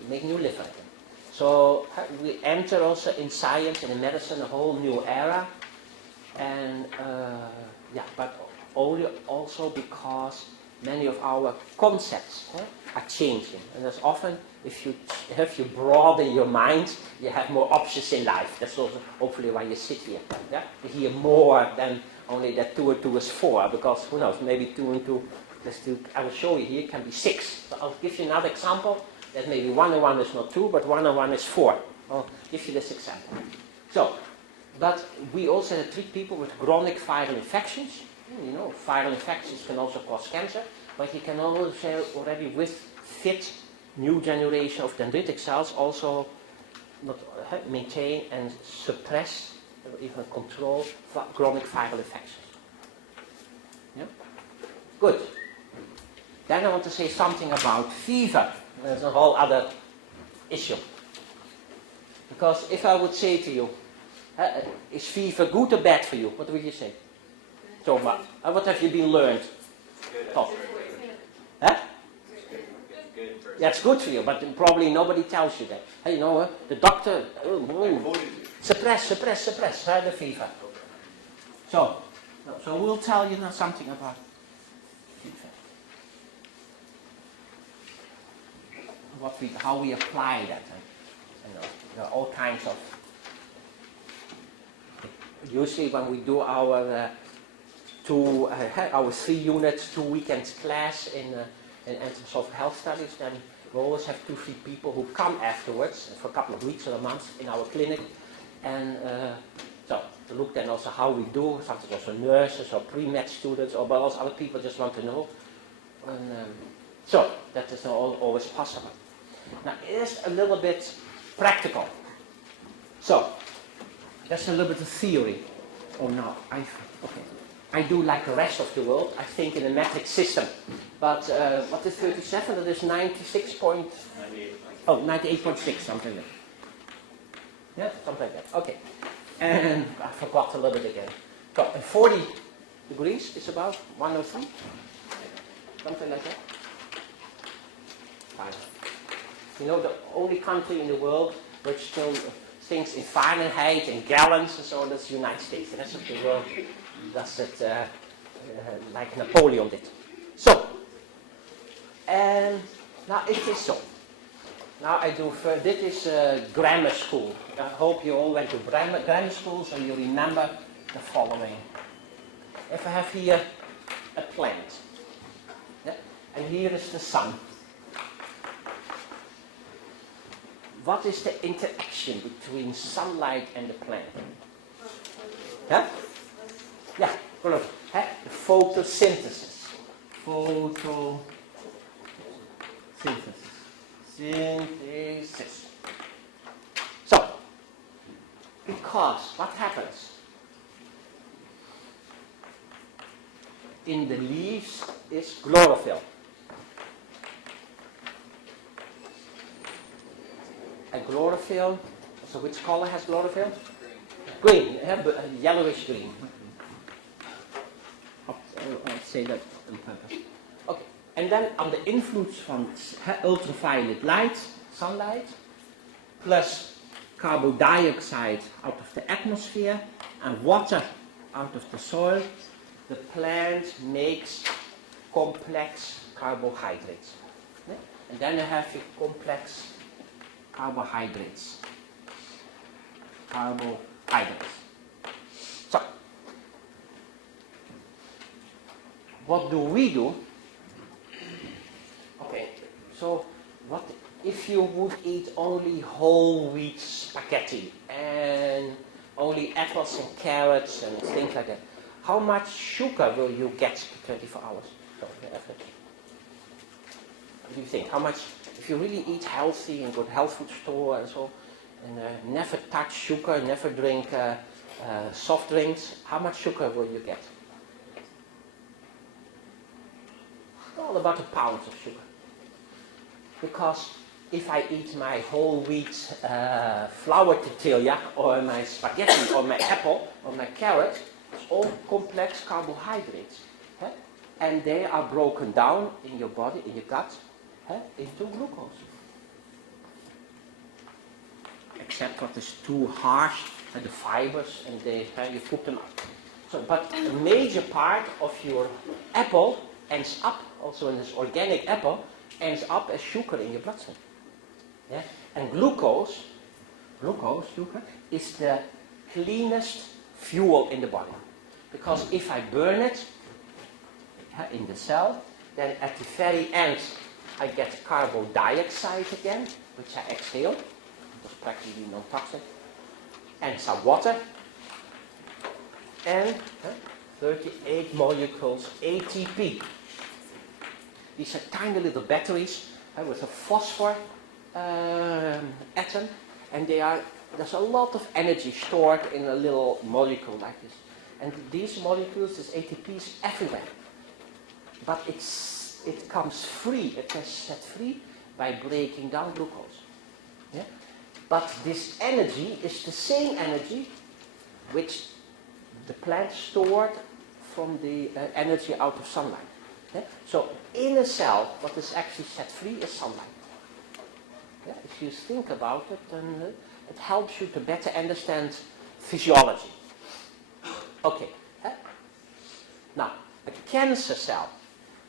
make new liver. So we enter also in science and in medicine a whole new era, and but only also because many of our concepts are changing. And that's often, if you broaden your mind, you have more options in life. That's also hopefully why you sit here. Yeah? You hear more than only that 2 and 2 is 4, because who knows, maybe 2 and 2, I will show you here, can be 6. So I'll give you another example, that maybe 1 and 1 is not 2, but 1 and 1 is 4. I'll give you this example. So, but we also treat people with chronic viral infections. You know, viral infections can also cause cancer, but you can also already with fit new generation of dendritic cells also maintain and suppress or even control chronic viral infections. Yeah? Good. Then I want to say something about fever. There's a whole other issue. Because if I would say to you, Is fever good or bad for you? What will you say? So, what have you been learned? Top. Huh? Yeah, it's good for you, but probably nobody tells you that. Hey, you know, the doctor, suppress the fever. So we'll tell you now something about fever. How we apply that. There are all kinds of. Usually, when we do our 3 units, 2 weekends class in anthroposophic health studies, then we always have 2-3 people who come afterwards for a couple of weeks or a month in our clinic, and so to look then also how we do. Sometimes also nurses or pre-med students, or but also other people just want to know. And, so that is not always possible. Now it is a little bit practical. So that's a little bit of theory. Oh no, I do like the rest of the world. I think in a metric system. But what is 37? That is 98.6, something like that. Yeah, something like that. Okay. And I forgot a little bit again. So 40 degrees is about 103. Something like that. Fine. You know, the only country in the world which still thinks in Fahrenheit and gallons and so on, that's the United States. The rest of the world does it like Napoleon did. So, and now it is so. Now I do, this is grammar school. I hope you all went to grammar school, so you remember the following. If I have here a plant, yeah, and here is the sun. What is the interaction between sunlight and the plant? Huh? Yeah, the photosynthesis. Synthesis. So, because what happens? In the leaves is chlorophyll. And chlorophyll, so which color has chlorophyll? Green, yellowish green. I'll say that on purpose. Okay, and then under influence from ultraviolet light, sunlight, plus carbon dioxide out of the atmosphere and water out of the soil, the plant makes complex carbohydrates. Yeah? And then you have your complex carbohydrates. So, what do we do? Okay, so what if you would eat only whole wheat spaghetti and only apples and carrots and things like that? How much sugar will you get for 24 hours? So, what do you think? How much, if you really eat healthy and go to health food store and so, and never touch sugar, never drink soft drinks, how much sugar will you get? All about a pound of sugar. Because if I eat my whole wheat flour tortilla, or my spaghetti, or my apple, or my carrot, it's all complex carbohydrates. Huh? And they are broken down in your body, in your gut, into glucose. Except what is too harsh, the fibers, and you put them up. So, but a major part of your apple ends up, also in this organic apple, ends up as sugar in your bloodstream. Yeah? And glucose, sugar, is the cleanest fuel in the body. Because if I burn it in the cell, then at the very end I get carbon dioxide again, which I exhale. It's practically non-toxic. And some water. And 38 molecules ATP. These are tiny little batteries with a phosphor atom, and there's a lot of energy stored in a little molecule like this. And these molecules, this ATP, is everywhere. But it comes free, it is set free by breaking down glucose. Yeah? But this energy is the same energy which the plant stored from the energy out of sunlight. Yeah? So in a cell, what is actually set free is sunlight. Yeah? If you think about it, then it helps you to better understand physiology. Okay. Now, a cancer cell.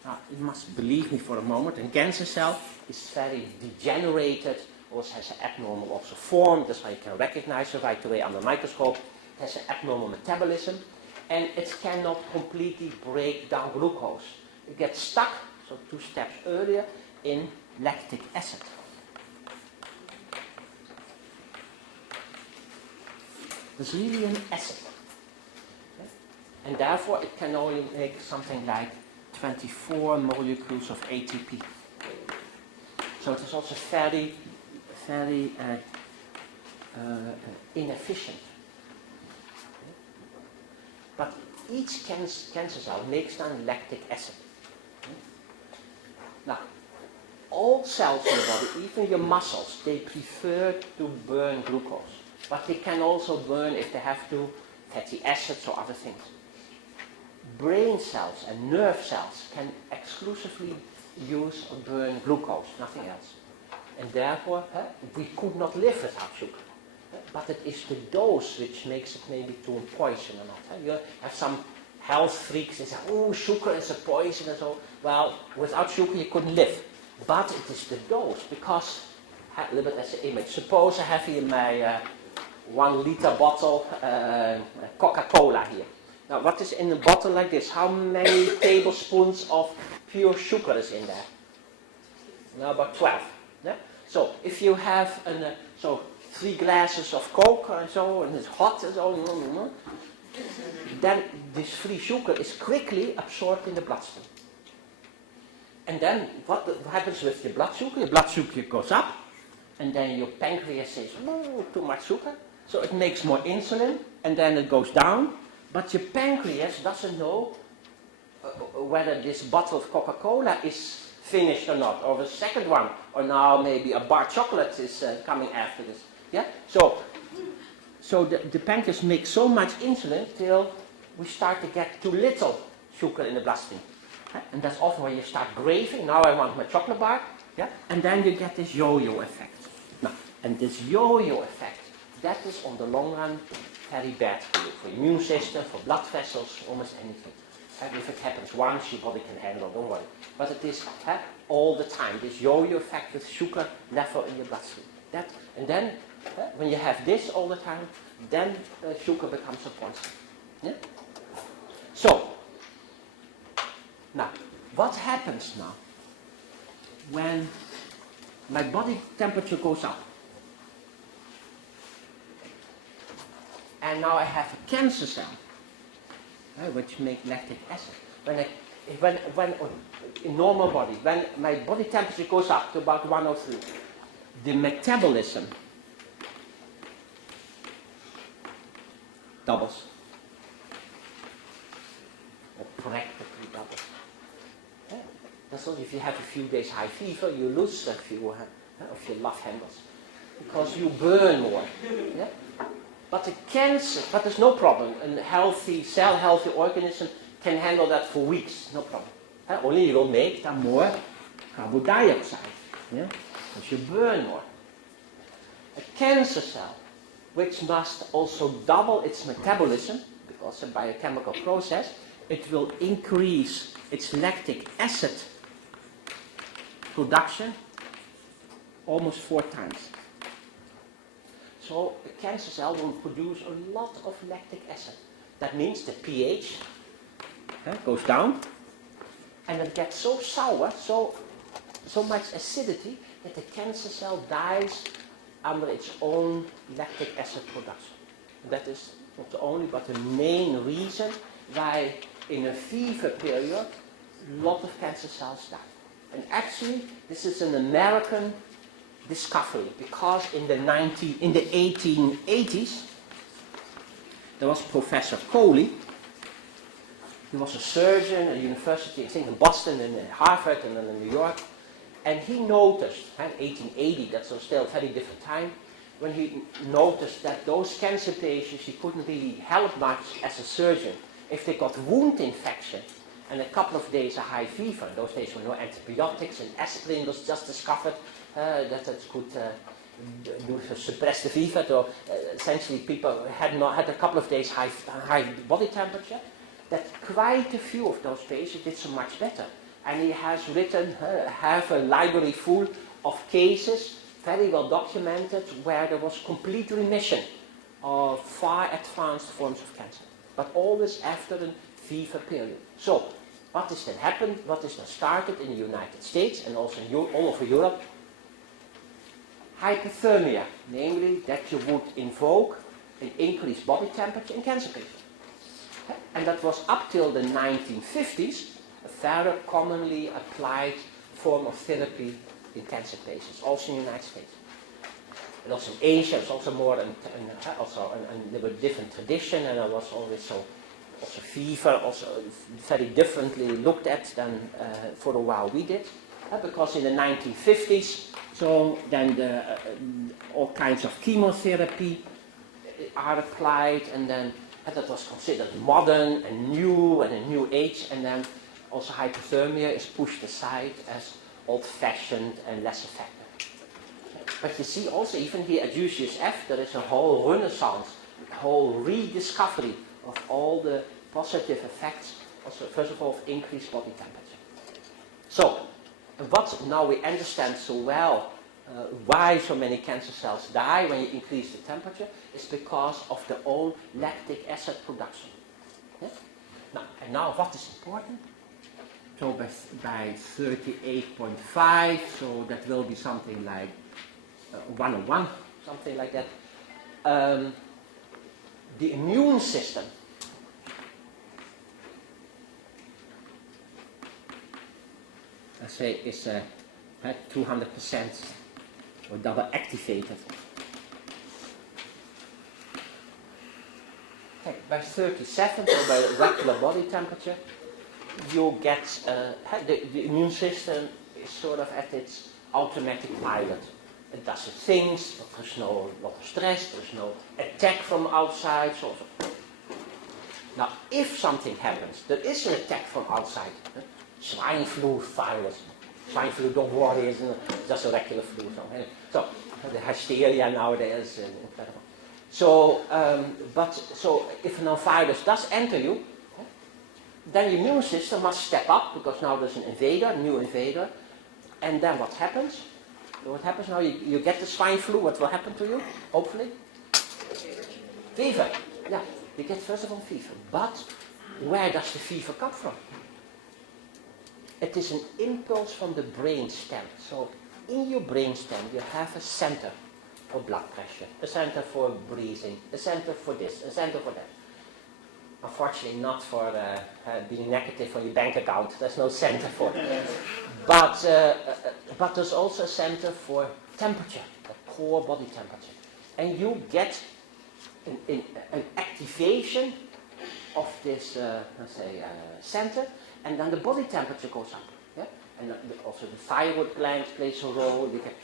Now, you must believe me for a moment. A cancer cell is very degenerated, also has an abnormal also form. That's why you can recognize it right away under a microscope. It has an abnormal metabolism, and it cannot completely break down glucose. It gets stuck, so 2 steps earlier, in lactic acid. It's really an acid. Okay? And therefore it can only make something like 24 molecules of ATP. So it is also very, very inefficient. But each cancer cell makes down lactic acid. Now, all cells in the body, even your muscles, they prefer to burn glucose. But they can also burn, if they have to, fatty acids or other things. Brain cells and nerve cells can exclusively use or burn glucose, nothing else. And therefore, we could not live without sugar. But it is the dose which makes it maybe to a poison or not. You have some health freaks, they say, oh, sugar is a poison and so. Well, without sugar you couldn't live. But it is the dose, because, a little bit as an image. Suppose I have here my 1 liter bottle Coca-Cola here. Now, what is in a bottle like this? How many tablespoons of pure sugar is in there? Now, about 12. Yeah? So, if you have 3 glasses of Coke and so, and it's hot and so, then this free sugar is quickly absorbed in the bloodstream. And then what happens with your blood sugar? Your blood sugar goes up, and then your pancreas says, oh, too much sugar. So it makes more insulin, and then it goes down. But your pancreas doesn't know whether this bottle of Coca-Cola is finished or not, or the second one, or now maybe a bar chocolate is coming after this. Yeah? So the pancreas makes so much insulin till we start to get too little sugar in the bloodstream. And that's often when you start craving, now I want my chocolate bar. Yeah? And then you get this yo-yo effect. Now, and this yo-yo effect, that is on the long run very bad for you, for your immune system, for blood vessels, almost anything. And if it happens once, your body can handle, don't worry. But it is all the time, this yo-yo effect with sugar level in your bloodstream. And then, when you have this all the time, then sugar becomes a poison. Yeah? So, now, what happens now when my body temperature goes up? And now I have a cancer cell, which make lactic acid. When in normal body, when my body temperature goes up to about 103, the metabolism doubles, or practically doubles. Yeah. That's all. If you have a few days high fever, you lose a few of your love handles because you burn more. Yeah? But the cancer, but there's no problem. A healthy cell, healthy organism can handle that for weeks, no problem. Only you will make then more carbon dioxide, yeah? Because you burn more. A cancer cell, which must also double its metabolism, because a biochemical process, it will increase its lactic acid production almost 4 times. So a cancer cell will produce a lot of lactic acid. That means the pH goes down, and it gets so sour, so much acidity, that the cancer cell dies under its own lactic acid production. That is not the only, but the main reason why in a fever period, a lot of cancer cells die. And actually, this is an American discovery, because in the 1880s, there was Professor Coley. He was a surgeon at a university, I think in Boston and in Harvard and then in New York. And he noticed, in 1880, that's still a very different time, when he noticed that those cancer patients, he couldn't really help much as a surgeon. If they got wound infection and a couple of days a high fever, in those days there were no antibiotics, and aspirin was just discovered that it could suppress the fever. So essentially people had a couple of days high body temperature. That quite a few of those patients did so much better. And he has written half a library full of cases, very well documented, where there was complete remission of far advanced forms of cancer, but always after a fever period. So, what is then happened, what is then started in the United States and also all over Europe? Hyperthermia, namely that you would invoke an increased body temperature in cancer patients. And that was up till the 1950s, a very commonly applied form of therapy in cancer patients, also in the United States. And also in Asia, it's also more, and there were different traditions, and there was always also fever, also very differently looked at than for a while we did. Because in the 1950s, so then all kinds of chemotherapy are applied, and then that was considered modern and a new age, and then also hyperthermia is pushed aside as old-fashioned and less effective. But you see also even here at UCSF there is a whole renaissance, a whole rediscovery of all the positive effects, also first of all of increased body temperature. So, what now we understand so well why so many cancer cells die when you increase the temperature is because of their own lactic acid production. Yes? Now what is important? So by 38.5, so that will be something like 101, something like that. The immune system I say is 200% or double activated. Okay, by 37, so by regular body temperature, you get the immune system is sort of at its automatic pilot. It does its things, but there's no lot of stress, there's no attack from outside. So. Now, if something happens, there is an attack from outside. Swine flu virus. Swine flu, don't worry, it's just a regular flu. So the hysteria nowadays is incredible. So, so if a virus does enter you, then the immune system must step up because now there's an invader, a new invader. And then what happens? What happens now? You get the swine flu. What will happen to you? Hopefully, fever. Yeah, you get first of all fever. But where does the fever come from? It is an impulse from the brain stem. So in your brain stem you have a center for blood pressure, a center for breathing, a center for this, a center for that. Unfortunately not for being negative on your bank account. There's no center for it. But there's also a center for temperature, the core body temperature. And you get an activation of this center, and then the body temperature goes up. Yeah? And also the thyroid gland plays a role. You get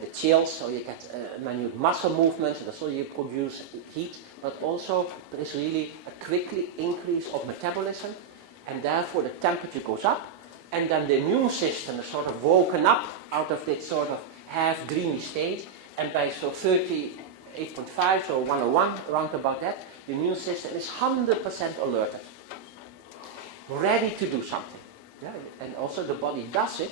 the chills, so you get minute muscle movements, and so you produce heat. But also there is really a quickly increase of metabolism, and therefore the temperature goes up, and then the immune system is sort of woken up out of this sort of half-dreamy state, and by so 38.5, so 101, around about that, the immune system is 100% alerted, ready to do something. Yeah? And also the body does it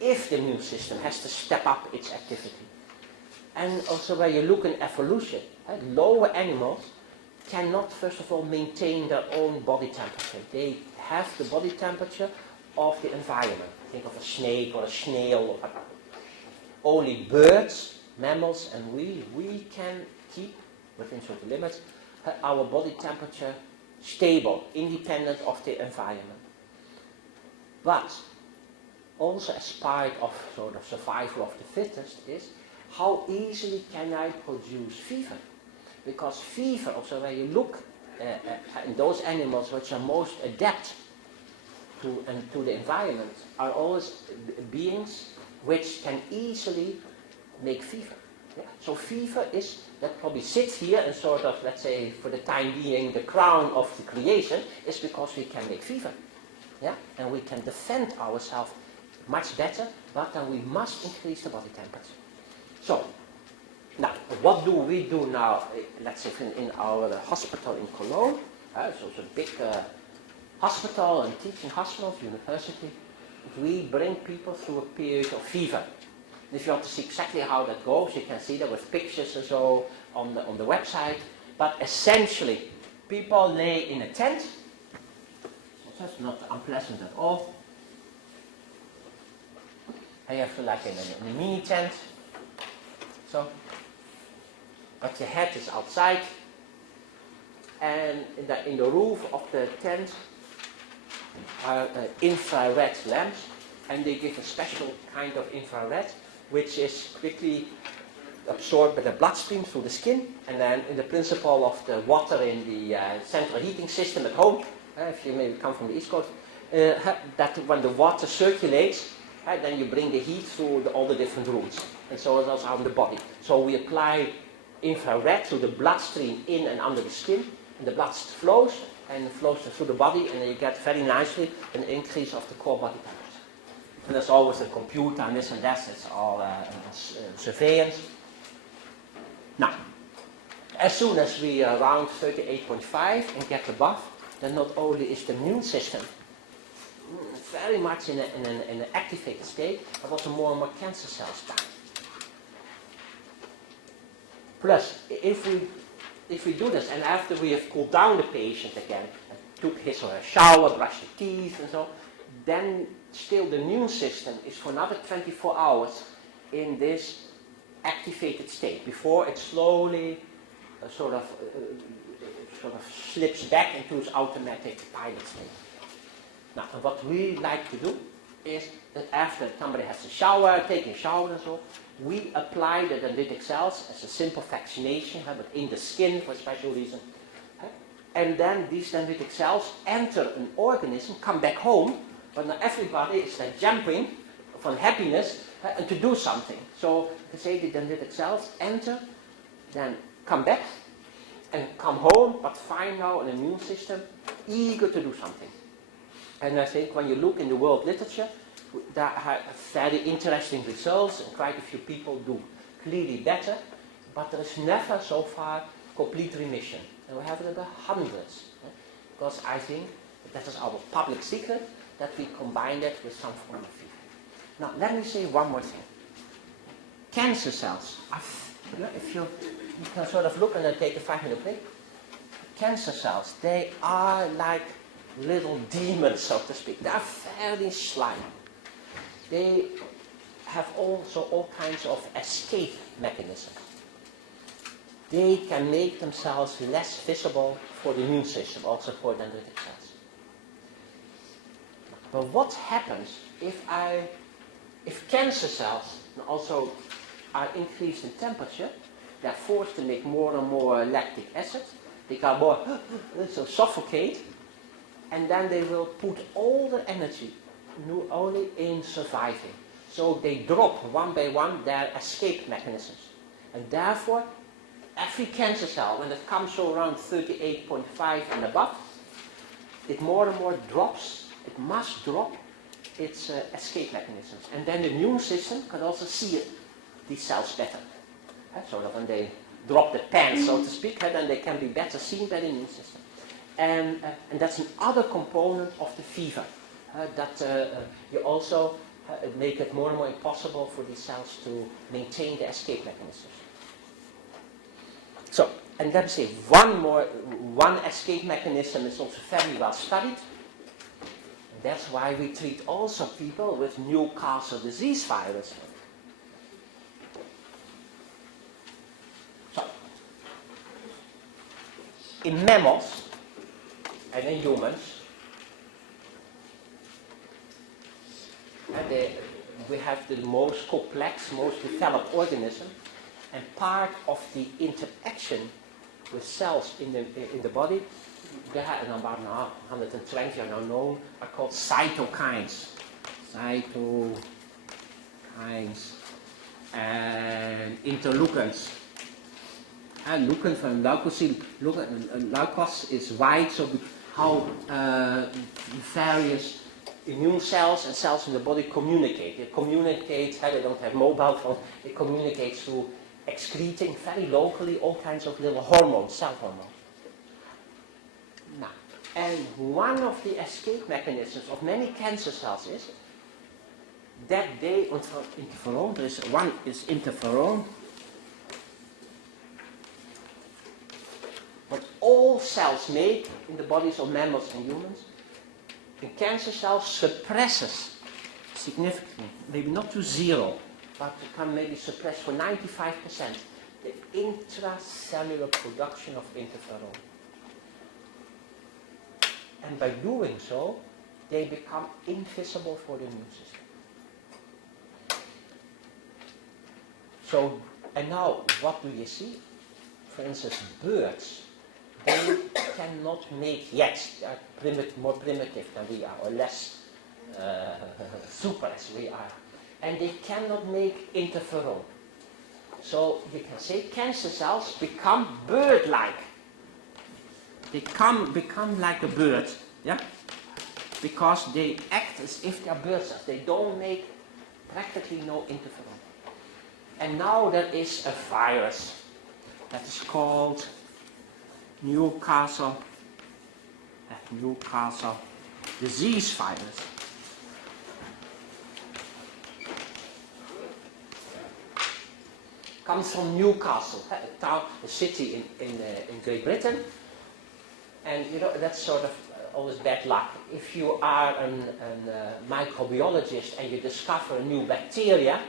if the immune system has to step up its activity. And also when you look in evolution, lower animals cannot first of all maintain their own body temperature. They have the body temperature of the environment. Think of a snake or a snail or whatever. Only birds, mammals, and we can keep, within certain limits, our body temperature stable, independent of the environment. But also as part of sort of survival of the fittest is how easily can I produce fever? Because fever, also when you look in those animals which are most adept to the environment, are always beings which can easily make fever. Yeah? So fever is, that probably sits here and sort of, let's say, for the time being, the crown of the creation is because we can make fever. Yeah? And we can defend ourselves much better, but then we must increase the body temperature. So, now, what do we do now, let's say in our hospital in Cologne, so it's a big hospital and teaching hospital, university. We bring people through a period of fever. And if you want to see exactly how that goes, you can see that with pictures and so on the website. But essentially, people lay in a tent. So that's not unpleasant at all. And you have to like in a mini tent. So, but your head is outside. And in the roof of the tent are infrared lamps, and they give a special kind of infrared which is quickly absorbed by the bloodstream through the skin, and then in the principle of the water in the central heating system at home, if you maybe come from the East Coast, that when the water circulates, then you bring the heat through all the different rooms, and so it's also on the body. So we apply infrared to the bloodstream in and under the skin, and the blood flows through the body, and then you get very nicely an increase of the core body temperature. And there's always a computer and this and that, it's all surveillance. Now, as soon as we are around 38.5 and get above, then not only is the immune system very much in an activated state, but also more and more cancer cells die. Plus, if we do this, and after we have cooled down the patient again, and took his or her shower, brushed the teeth and so, then still the immune system is for another 24 hours in this activated state before it slowly sort of slips back into its automatic pilot state. Now, and what we like to do is that after somebody has a shower, taking a shower and so, we apply the dendritic cells as a simple vaccination, but in the skin for a special reason. And then these dendritic cells enter an organism, come back home, but now everybody is like jumping from happiness and to do something. So to say the dendritic cells enter, then come back and come home, but find now an immune system eager to do something. And I think when you look in the world literature, that have very interesting results, and quite a few people do clearly better, but there is never so far complete remission. And we have it in the hundreds, because I think that is our public secret, that we combine it with some form of fever. Now, let me say one more thing. Cancer cells, if you can sort of look and then take a 5-minute break, cancer cells, they are like little demons, so to speak. They are very sly. They have also all kinds of escape mechanisms. They can make themselves less visible for the immune system, also for dendritic cells. But what happens if cancer cells also are increased in temperature, they're forced to make more and more lactic acid, they can more so suffocate, and then they will put all their energy only in surviving. So they drop one by one their escape mechanisms. And therefore, every cancer cell, when it comes to around 38.5 and above, it more and more drops, it must drop its escape mechanisms. And then the immune system can also see these cells better. So that when they drop the pants, so to speak, then they can be better seen by the immune system. And that's another component of the fever, that you also make it more and more impossible for these cells to maintain the escape mechanisms. So, and let me say one escape mechanism is also very well studied. And that's why we treat also people with Newcastle Disease Virus. So, in mammals and in humans, we have the most complex, most developed organism, and part of the interaction with cells in the body, there are about 120 are now known, are called cytokines. Cytokines. and interleukins. And leukin from leukocyte, leukos is white, so how various immune cells and cells in the body communicate. They communicate, they don't have mobile phones, it communicates through excreting very locally all kinds of little hormones, cell hormones. Now, and one of the escape mechanisms of many cancer cells is that they, interferon, there is one is interferon, what all cells make in the bodies of mammals and humans, in cancer cells suppresses significantly, maybe not to zero, but it can maybe suppress for 95% the intracellular production of interferon. And by doing so, they become invisible for the immune system. So, and now, what do you see? For instance, birds, they cannot make yet, they are more primitive than we are, or less super as we are. And they cannot make interferon. So you can say cancer cells become bird-like. They become like a bird, yeah? Because they act as if they are bird cells. They don't make practically no interferon. And now there is a virus that is called Newcastle Disease Virus. Comes from Newcastle, a city in Great Britain. And you know, that's sort of always bad luck. If you are a microbiologist and you discover a new bacteria,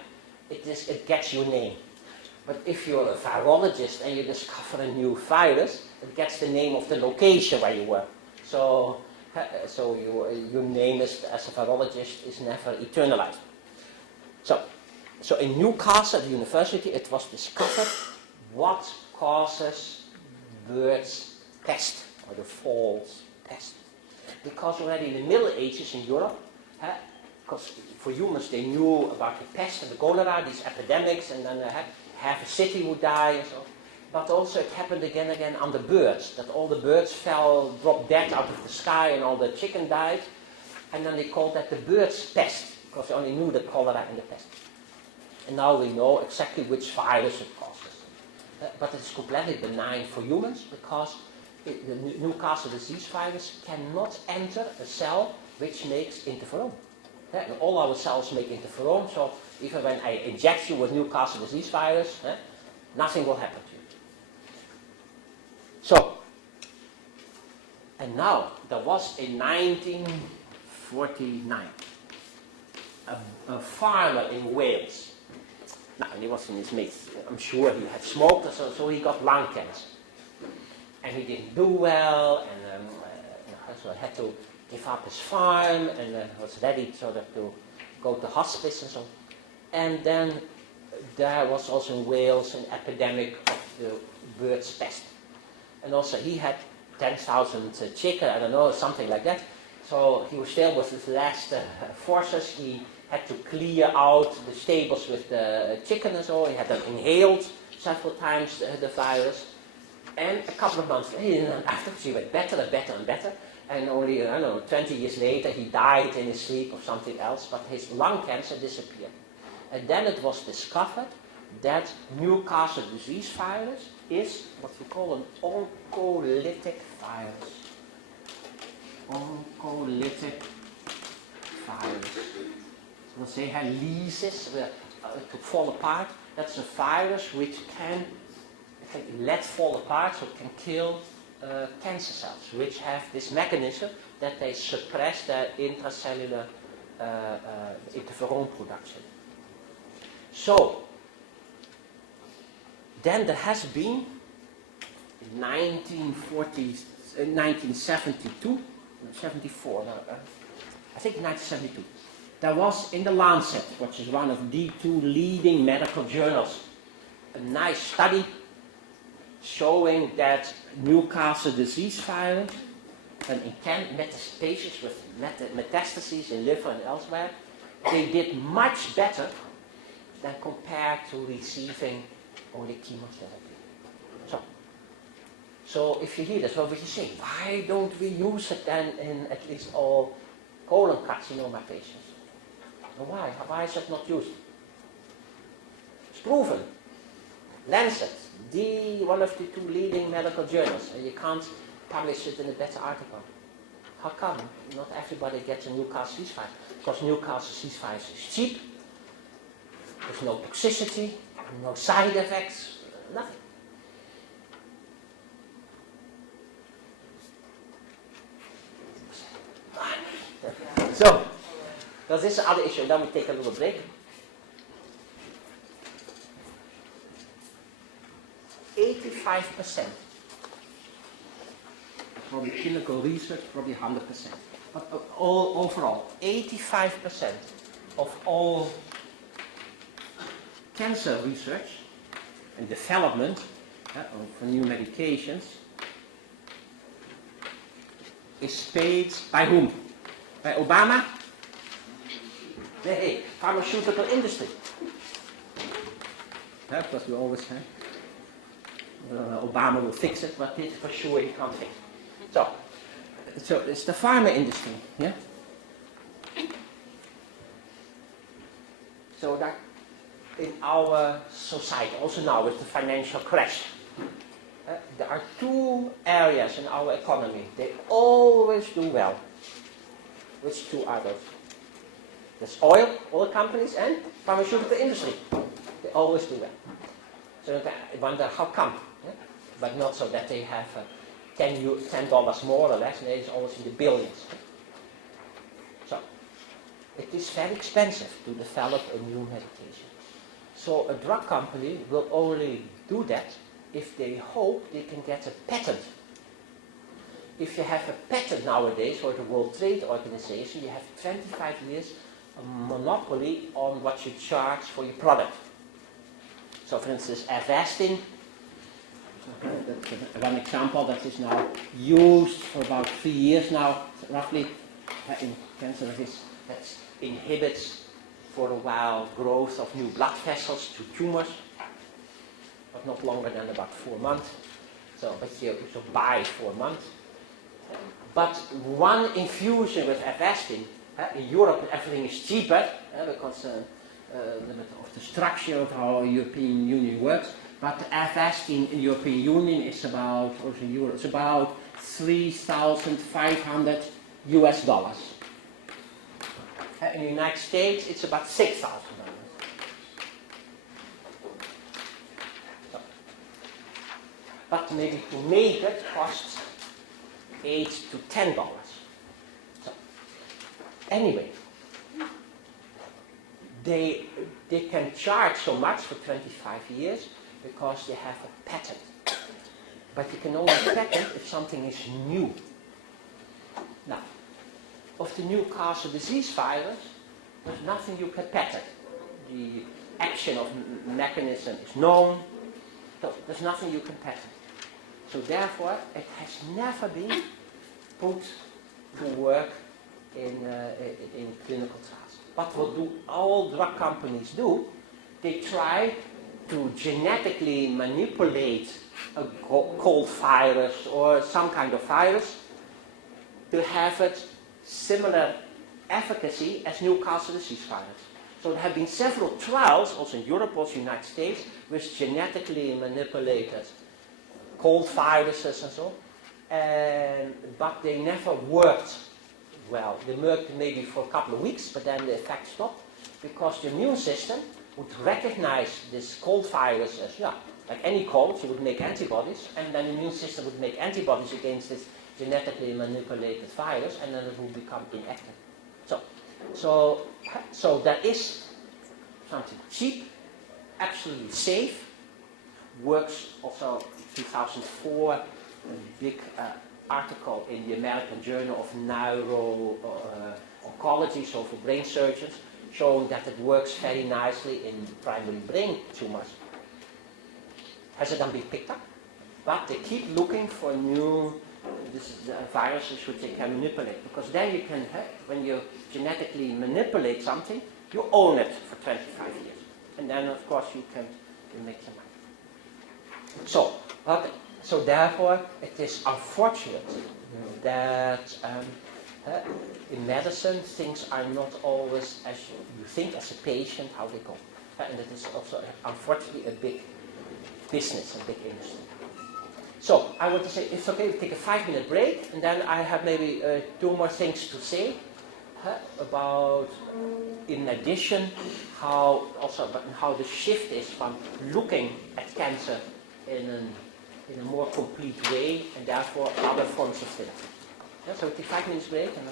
it gets your name. But if you're a virologist and you discover a new virus, it gets the name of the location where you were. So your name as a virologist is never eternalized. So in Newcastle at the university, it was discovered what causes birds' pest, or the false pest. Because already in the Middle Ages in Europe, because for humans they knew about the pest and the cholera, these epidemics, and then half a city would die and so. But also it happened again and again on the birds, that all the birds dropped dead out of the sky and all the chicken died. And then they called that the bird's pest, because they only knew the cholera and the pest. And now we know exactly which virus it causes. But it's completely benign for humans because the Newcastle Disease Virus cannot enter a cell which makes interferon. And all our cells make interferon, so even when I inject you with Newcastle Disease Virus, nothing will happen to you. So, and now there was in 1949 a farmer in Wales. Now, and he was in his midst. I'm sure he had smoked, so he got lung cancer. And he didn't do well, and so he had to give up his farm, and was ready sort of to go to hospice and so. And then there was also in Wales an epidemic of the bird's pest. And also he had 10,000 chicken, I don't know, something like that. So he was still with his last forces. He had to clear out the stables with the chicken and so. He had them inhaled several times, the virus. And a couple of months after, he went better and better and better. And only, 20 years later, he died in his sleep of something else, but his lung cancer disappeared. And then it was discovered that Newcastle Disease Virus is what we call an oncolytic virus. Oncolytic virus. So we'll say lysis, to fall apart. That's a virus which can let fall apart, so it can kill cancer cells, which have this mechanism that they suppress their intracellular interferon production. So, then there has been, in 1972, 74, I think 1972, there was in the Lancet, which is one of the two leading medical journals, a nice study showing that Newcastle Disease Virus, and in patients with metastases in liver and elsewhere, they did much better than compared to receiving only chemotherapy. So if you hear this, what would you say? Why don't we use it then in at least all colon carcinoma patients? Why? Why is it not used? It's proven. Lancet, one of the 2 leading medical journals, and you can't publish it in a better article. How come? Not everybody gets a Newcastle Disease Virus. Because Newcastle Disease Virus is cheap, there's no toxicity, no side effects, nothing. So, because this is the other issue, then we take a little break. 85%. Probably clinical research, probably 100%. But overall, 85% of all cancer research and development for new medications is paid by whom? By Obama? Nee, pharmaceutical industry. Because we always say Obama will fix it, but this for sure he can't fix it. So it's the pharma industry, yeah? So that in our society, also now with the financial crash, there are 2 areas in our economy, they always do well. Which 2 are those? There's oil companies and pharmaceutical industry. They always do well. So I wonder how come, yeah? But not so that they have $10 more or less, and it's always in the billions. So it is very expensive to develop a new medication. So a drug company will only do that if they hope they can get a patent. If you have a patent nowadays, or the World Trade Organization, you have 25 years a monopoly on what you charge for your product. So for instance, Avastin, one example that is now used for about 3 years now, roughly, in cancer, that inhibits for a while growth of new blood vessels to tumors, but not longer than about 4 months. So, but you buy 4 months. But one infusion with Avastin, in Europe everything is cheaper because of the structure of how European Union works. But Avastin in the European Union is about, or in Europe, it's about $3,500 US. In the United States, it's about $6,000. But maybe to make it costs $8 to $10. So, anyway, they can charge so much for 25 years because they have a patent. But you can only patent if something is new. Now, of the Newcastle Disease Virus, there's nothing you can patent. The action of mechanism is known, so there's nothing you can patent. So therefore, it has never been put to work in clinical trials. But what do all drug companies do? They try to genetically manipulate a cold virus or some kind of virus to have it similar efficacy as Newcastle Disease Virus. So there have been several trials, also in Europe, also in the United States, with genetically manipulated cold viruses and so, but they never worked well. They worked maybe for a couple of weeks, but then the effect stopped because the immune system would recognize this cold virus as, like any cold, you would make antibodies, and then the immune system would make antibodies against this genetically manipulated virus, and then it would become inactive. So there is something cheap, absolutely safe, works also. 2004, a big article in the American Journal of Oncology, so for brain surgeons, showing that it works very nicely in primary brain tumors. Has it then been picked up? But they keep looking for new viruses which they can manipulate, because then you can, when you genetically manipulate something, you own it for 25 years. and then of course you can make your mind. So therefore it is unfortunate that in medicine things are not always as you think as a patient how they go. And it is also unfortunately a big business, a big industry. So I want to say it's okay to take a 5-minute break, and then I have maybe 2 more things to say about, in addition, how the shift is from looking at cancer in a more complete way, and therefore other forms of therapy. Yeah, so we take 5 minutes break, and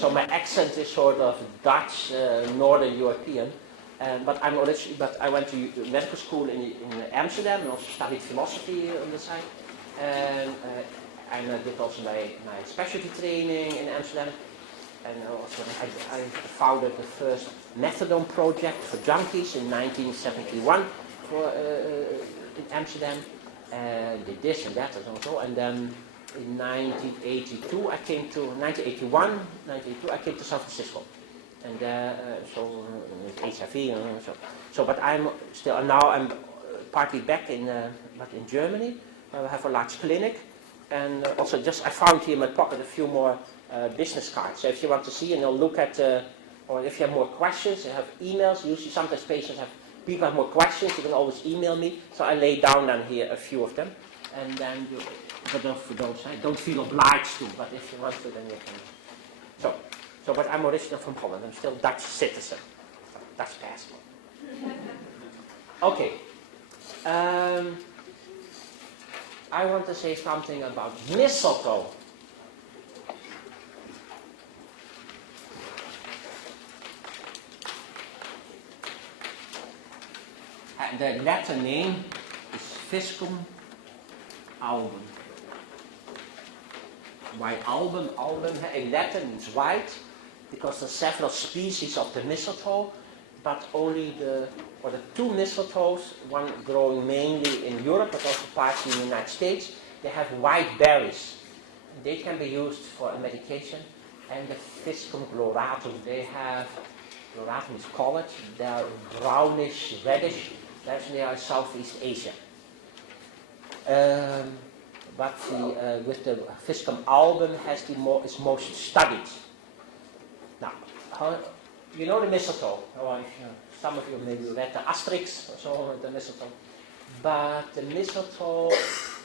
so my accent is sort of Dutch, Northern European, but I went to medical school in Amsterdam and also studied philosophy on the side, and I did also my specialty training in Amsterdam, and also I founded the first methadone project for junkies in 1971 in Amsterdam, and did this and that and so, and then in 1982 I came to San Francisco, and HIV, but I'm still now I'm partly back in Germany. I have a large clinic, and also I found here in my pocket a few more business cards. So if you want to see and you'll look at, or if you have more questions, you have emails. Usually sometimes people have more questions. You can always email me. So I lay down here a few of them, and then for those, don't feel obliged to, but if you want to, then you can. But I'm originally from Holland. I'm still Dutch citizen, Dutch passport. Okay. I want to say something about mistletoe. The Latin name is Fiscum album. Why album? Album in Latin means white, because there are several species of the mistletoe, but only the 2 mistletoes, one growing mainly in Europe, but also partly in the United States, they have white berries. They can be used for a medication. And the Fiscum gloratum, gloratum is colored, they're brownish, reddish, they are Southeast Asia. But with the Fiscum album is most studied. Now, you know the mistletoe, or some of you maybe read the Asterix or so on the mistletoe. But the mistletoe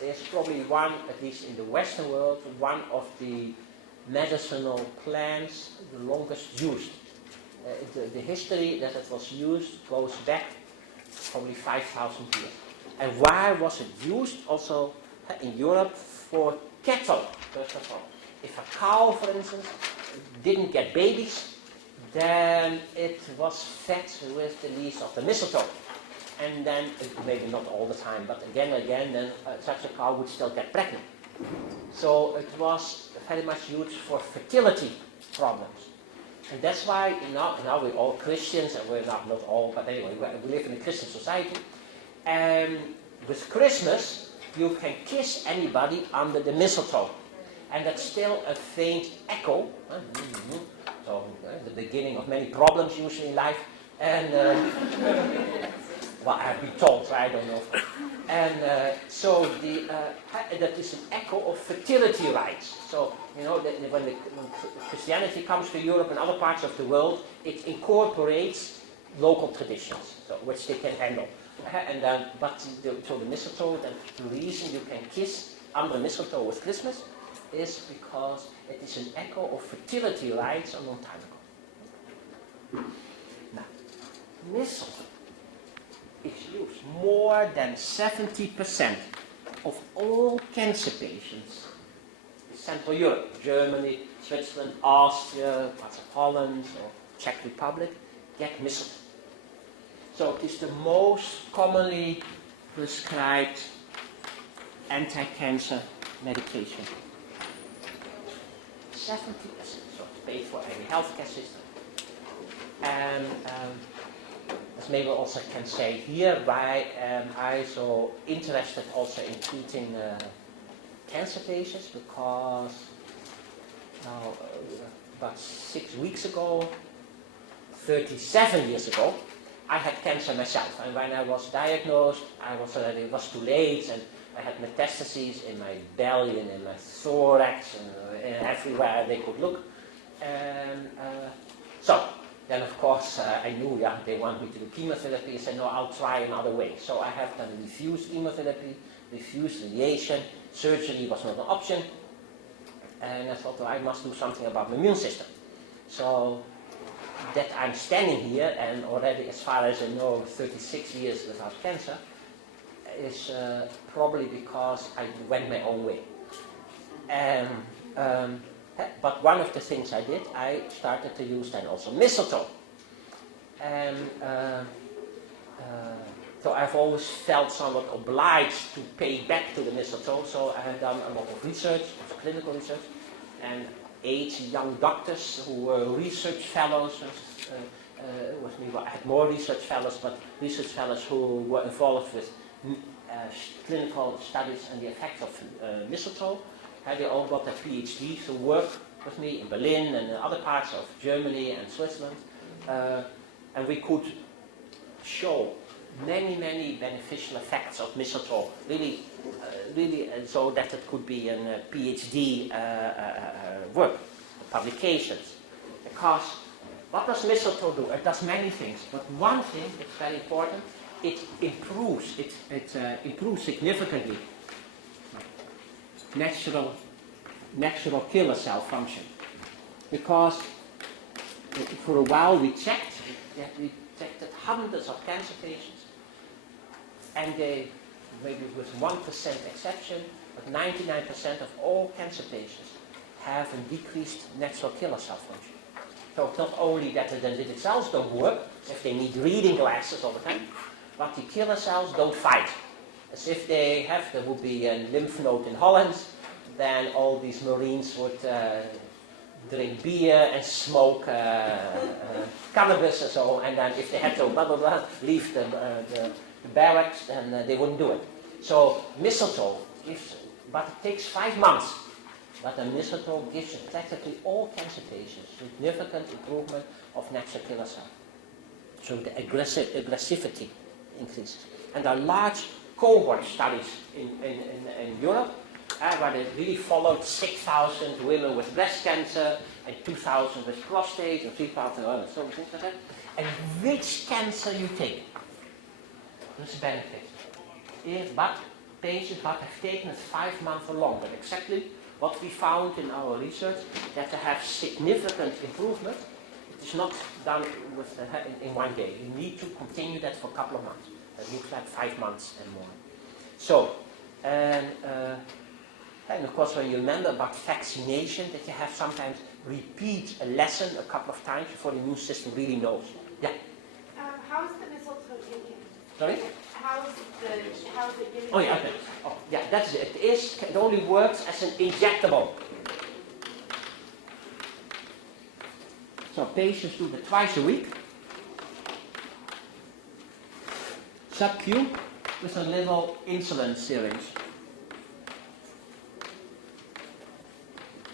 is probably one, at least in the Western world, one of the medicinal plants the longest used. The history that it was used goes back probably 5,000 years. And why was it used? Also in Europe for cattle, first of all. If a cow, for instance, didn't get babies, then it was fed with the leaves of the mistletoe. And then, maybe not all the time, but again and again, then such a cow would still get pregnant. So it was very much used for fertility problems. And that's why now we're all Christians, and we're not all, but anyway, we live in a Christian society. And with Christmas, you can kiss anybody under the mistletoe. And that's still a faint echo. So, the beginning of many problems usually in life. And, well, I've been told, I don't know. And so that is an echo of fertility rites. So, when Christianity comes to Europe and other parts of the world, it incorporates local traditions, so, which they can handle. And then, so the mistletoe, the reason you can kiss under mistletoe with Christmas is because it is an echo of fertility rites a long time ago. Now, mistletoe is used more than 70% of all cancer patients in Central Europe, Germany, Switzerland, Austria, parts of Holland, or Czech Republic, get mistletoe. So it is the most commonly prescribed anti-cancer medication. 70%, so it's paid for any healthcare system. And as maybe also can say here, why am I so interested also in treating cancer patients, because now, about 6 weeks ago, 37 years ago, I had cancer myself. And when I was diagnosed, it was too late, and I had metastases in my belly and in my thorax and everywhere they could look. And so then, of course, I knew, they want me to do chemotherapy. I said, no, I'll try another way. So I have done refused chemotherapy, refused radiation. Surgery was not an option. And I thought, well, I must do something about my immune system. So that I'm standing here and already, as far as I know, 36 years without cancer, is probably because I went my own way. But one of the things I did, I started to use then also mistletoe. And so I've always felt somewhat obliged to pay back to the mistletoe, so I have done a lot of research, clinical research, and 8 young doctors who were research fellows, with me, I had more research fellows, but research fellows who were involved with clinical studies and the effects of mistletoe. They all got their PhDs to work with me in Berlin and in other parts of Germany and Switzerland. And we could show many, many beneficial effects of mistletoe, really so that it could be a PhD work, publications. Because what does mistletoe do? It does many things, but one thing that's very important, it improves significantly natural killer cell function. Because for a while we checked hundreds of cancer patients, and they, maybe with 1% exception, but 99% of all cancer patients have a decreased natural killer cell function. So it's not only that the dendritic cells don't work, if they need reading glasses all the time, but the killer cells don't fight. As if there would be a lymph node in Holland, then all these Marines would drink beer and smoke cannabis and so on, and then if they had to leave the barracks, then they wouldn't do it. So mistletoe gives, but it takes 5 months. But the mistletoe gives practically all cancer patients significant improvement of natural killer cell. So the aggressivity increases. And there are large cohort studies in Europe where they really followed 6,000 women with breast cancer and 2,000 with prostate and 3,000 others, so things like that. And which cancer you take, there's a benefit. But patients have taken it 5 months or longer. Exactly what we found in our research, that they have significant improvement. It is not done in one day. You need to continue that for a couple of months. That looks like 5 months and more. So, and of course, when you remember about vaccination, that you have sometimes repeat a lesson a couple of times before the immune system really knows. Yeah. How is the mistletoe taken? Sorry? How is it given? Oh yeah, okay. Oh yeah, that's it. It only works as an injectable. So patients do that twice a week. Sub-Q with a little insulin syringe.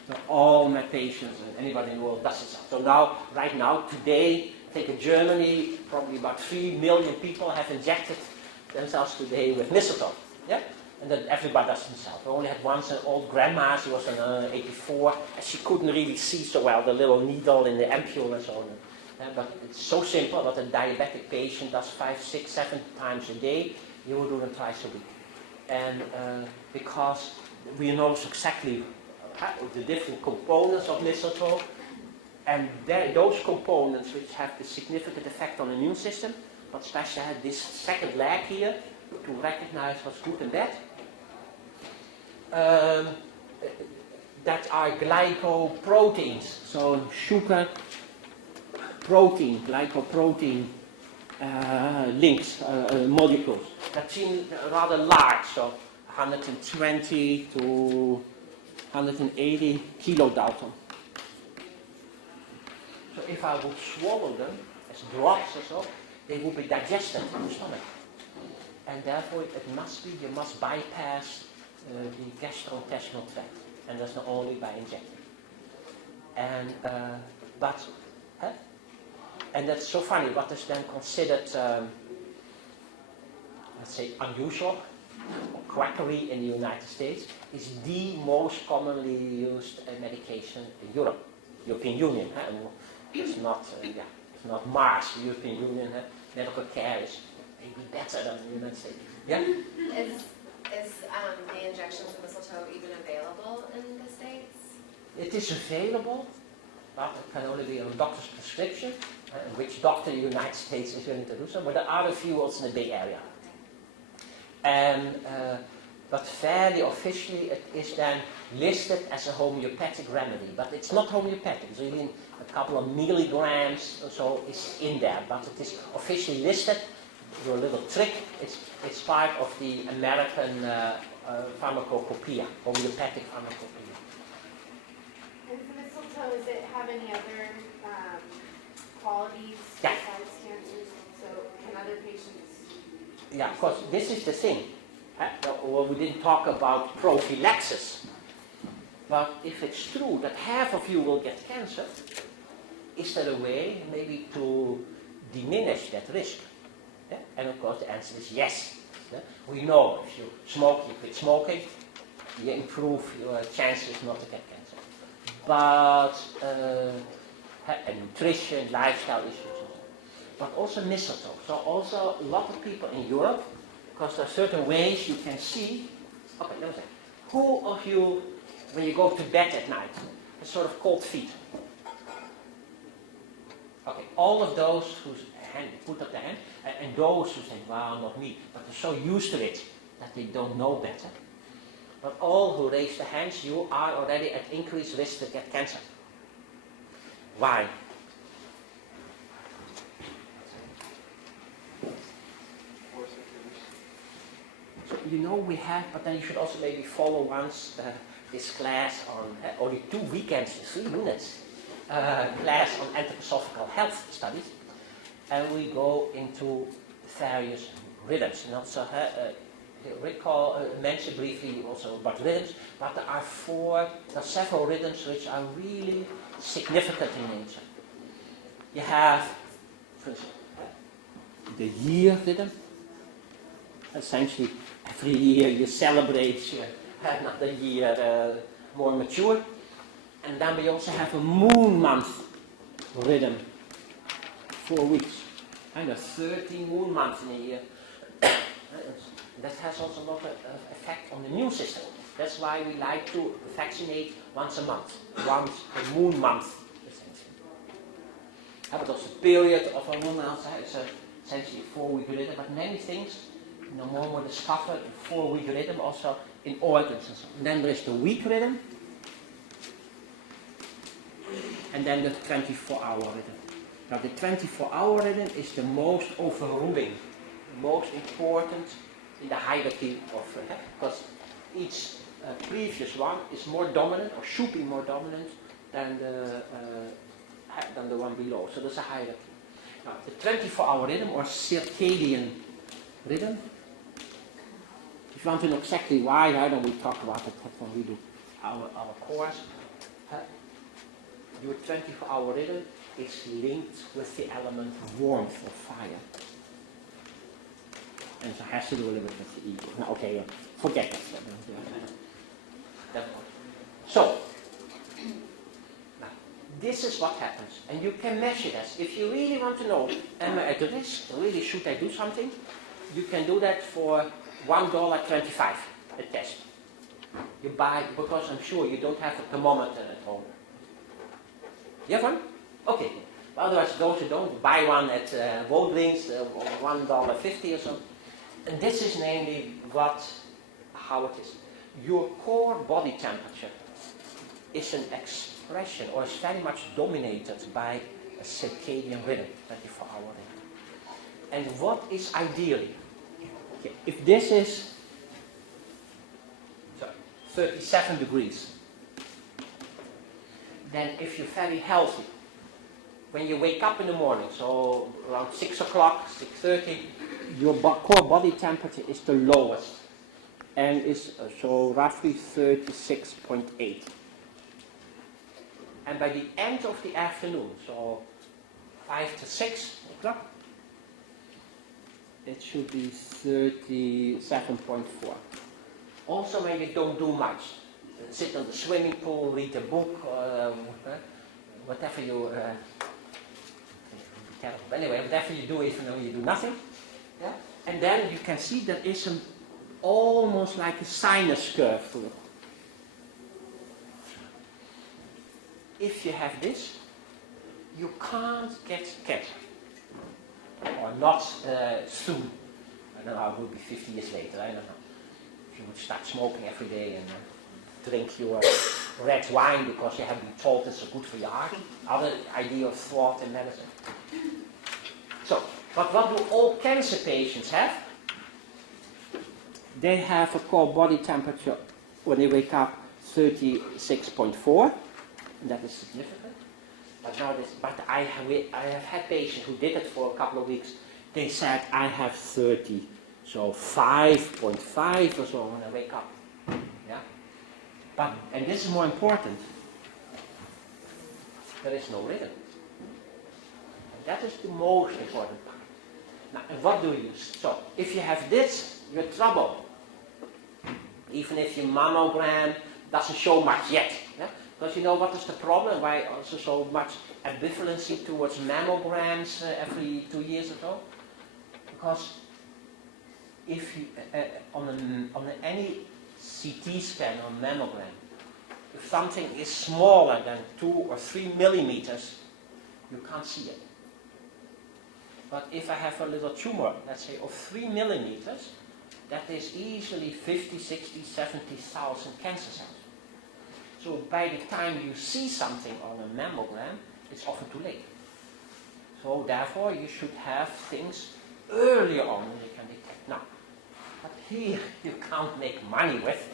So all my patients and anybody in the world does it. So now, right now, today, I think in Germany, probably about 3 million people have injected themselves today with mistletoe. Yeah? And then everybody does themselves. I only had once an old grandma, she was 84, and she couldn't really see so well the little needle in the ampule and so on. But it's so simple that a diabetic patient does 5, 6, 7 times a day. You will do them twice a week. And because we know exactly the different components of mistletoe, and those components which have the significant effect on the immune system, but especially had this second leg here to recognize what's good and bad, that are glycoproteins, so sugar, protein, glycoprotein links, molecules, that seem rather large, so 120 to 180 kilodalton. So if I would swallow them as drops or so, they will be digested in the stomach. And therefore you must bypass the gastrointestinal tract. And that's not only by injecting. And, and that's so funny, what is then considered, let's say, unusual, or quackery in the United States, is the most commonly used medication in Europe, European Union. And it's not, it's not Mars, the European Union. Medical care is maybe better than the United States. Yeah? Is the injections of mistletoe even available in the States? It is available, but it can only be on a doctor's prescription, which doctor in the United States is willing to do so, but there are a few also in the Bay Area. And, but fairly officially it is then listed as a homeopathic remedy, but it's not homeopathic, it's really a couple of milligrams or so is in there, but it is officially listed. Your little trick, it's part of the American pharmacopoeia, homeopathic pharmacopoeia. And the mistletoe, does it have any other qualities Yeah. besides cancers? So can other patients? Yeah, of course, this is the thing. Well, we didn't talk about prophylaxis, but if it's true that half of you will get cancer, is there a way maybe to diminish that risk? Yeah? And of course the answer is yes. Yeah? We know if you smoke, you quit smoking, you improve your chances not to get cancer. But and nutrition, lifestyle issues, but also mistletoe. So also a lot of people in Europe, because there are certain ways you can see. Okay, let me say, who of you, when you go to bed at night, has sort of cold feet? Okay, all of those whose hand put up their hand, and those who say, well, not me, but they're so used to it that they don't know better. But all who raise their hands, you are already at increased risk to get cancer. Why? So you know we have, but then you should also maybe follow once this class on only 2 weekends, 3 units, class on anthroposophical health studies, and we go into various rhythms. And also mention briefly also about rhythms, but there are several rhythms which are really significant in nature. You have, for instance, the year rhythm. Essentially, every year you celebrate another year more mature. And then we also have a moon month rhythm, 4 weeks. And there are 13 moon months in a year. That has also a lot of effect on the immune system. That's why we like to vaccinate once a month, once a moon month, essentially. But also the period of a moon month is essentially a 4-week rhythm, but many things more discovered in 4-week rhythm, also in organs and so on. And then there is the week rhythm, and then the 24-hour rhythm. Now the 24-hour rhythm is the most overruling, the most important in the hierarchy of, because each previous one is more dominant, or should be more dominant than the one below. So there's a hierarchy. Now the 24-hour rhythm, or circadian rhythm, if you want to know exactly why don't we talk about it when we do our course. Your 24-hour rhythm is linked with the element warmth or fire. And so it has to do a little bit with the ego. Now, okay, forget that. So, now, this is what happens. And you can measure this. If you really want to know, am I at risk? Really, should I do something? You can do that for $1.25 a test. You buy, because I'm sure you don't have a thermometer at home. You have one? Okay. Otherwise, those who don't, buy one at Walgreens, $1.50 or so. And this is namely how it is. Your core body temperature is an expression, or is very much dominated by a circadian rhythm, 24-hour rhythm. And what is ideally? Okay, if this is 37 degrees, then if you're very healthy, when you wake up in the morning, so around 6 o'clock, 6:30, your core body temperature is the lowest, and is so roughly 36.8. And by the end of the afternoon, so 5 to 6 o'clock, it should be 37.4. Also when you don't do much, sit on the swimming pool, read a book, whatever you, anyway, whatever you do, even though you do nothing, yeah? And then you can see there is almost like a sinus curve to it. If you have this, you can't get cancer. Or not soon. I don't know how it would be 50 years later, I don't know. If you would start smoking every day and drink your red wine because you have been told it's good for your heart. Other idea of thought in medicine. So, but what do all cancer patients have? They have a core body temperature when they wake up 36.4. And that is significant. But now I have had patients who did it for a couple of weeks. They said, I have 30, so 5.5 or so when I wake up. Yeah? But, and this is more important, there is no rhythm. And that is the most important part. Now, and what do you use? So, if you have this, you're in trouble. Even if your mammogram doesn't show much yet. Yeah? Because you know what is the problem? Why also so much ambivalency towards mammograms every 2 years or so? Because if you, on any CT scan or mammogram, if something is smaller than 2 or 3 millimeters, you can't see it. But if I have a little tumor, let's say of 3 millimeters, that is easily 50, 60, 70,000 cancer cells. So by the time you see something on a mammogram, it's often too late. So therefore you should have things earlier on when you can detect. Now, but here you can't make money with,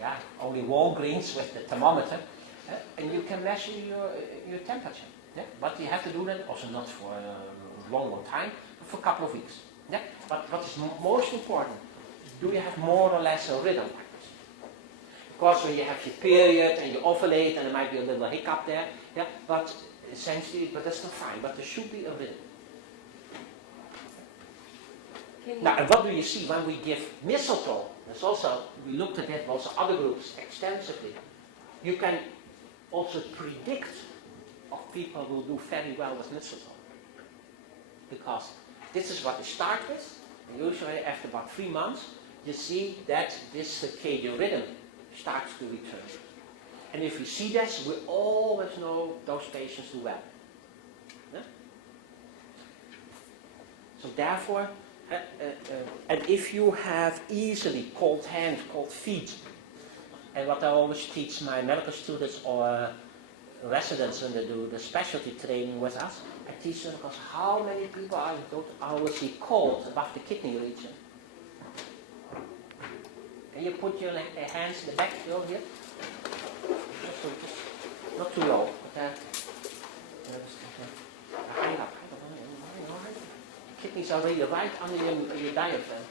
yeah, only Walgreens with the thermometer, and you can measure your temperature. Yeah? But you have to do that also not for a long time, but for a couple of weeks. Yeah? But what is most important, do you have more or less a rhythm? Because when you have your period and you ovulate and there might be a little hiccup there, yeah, but essentially, but that's not fine, but there should be a rhythm. Now, and what do you see when we give mistletoe? There's also, we looked at that, also other groups extensively. You can also predict of people who do very well with mistletoe. Because this is what you start with, and usually after about 3 months, you see that this circadian rhythm starts to return. And if we see this, we always know those patients do well. Yeah? So therefore, and if you have easily cold hands, cold feet, and what I always teach my medical students or residents when they do the specialty training with us, I teach them because how many people don't always see cold above the kidney region? Can you put your hands in the back here? Just not too low. But, high up. Kidneys are really right under your diaphragm.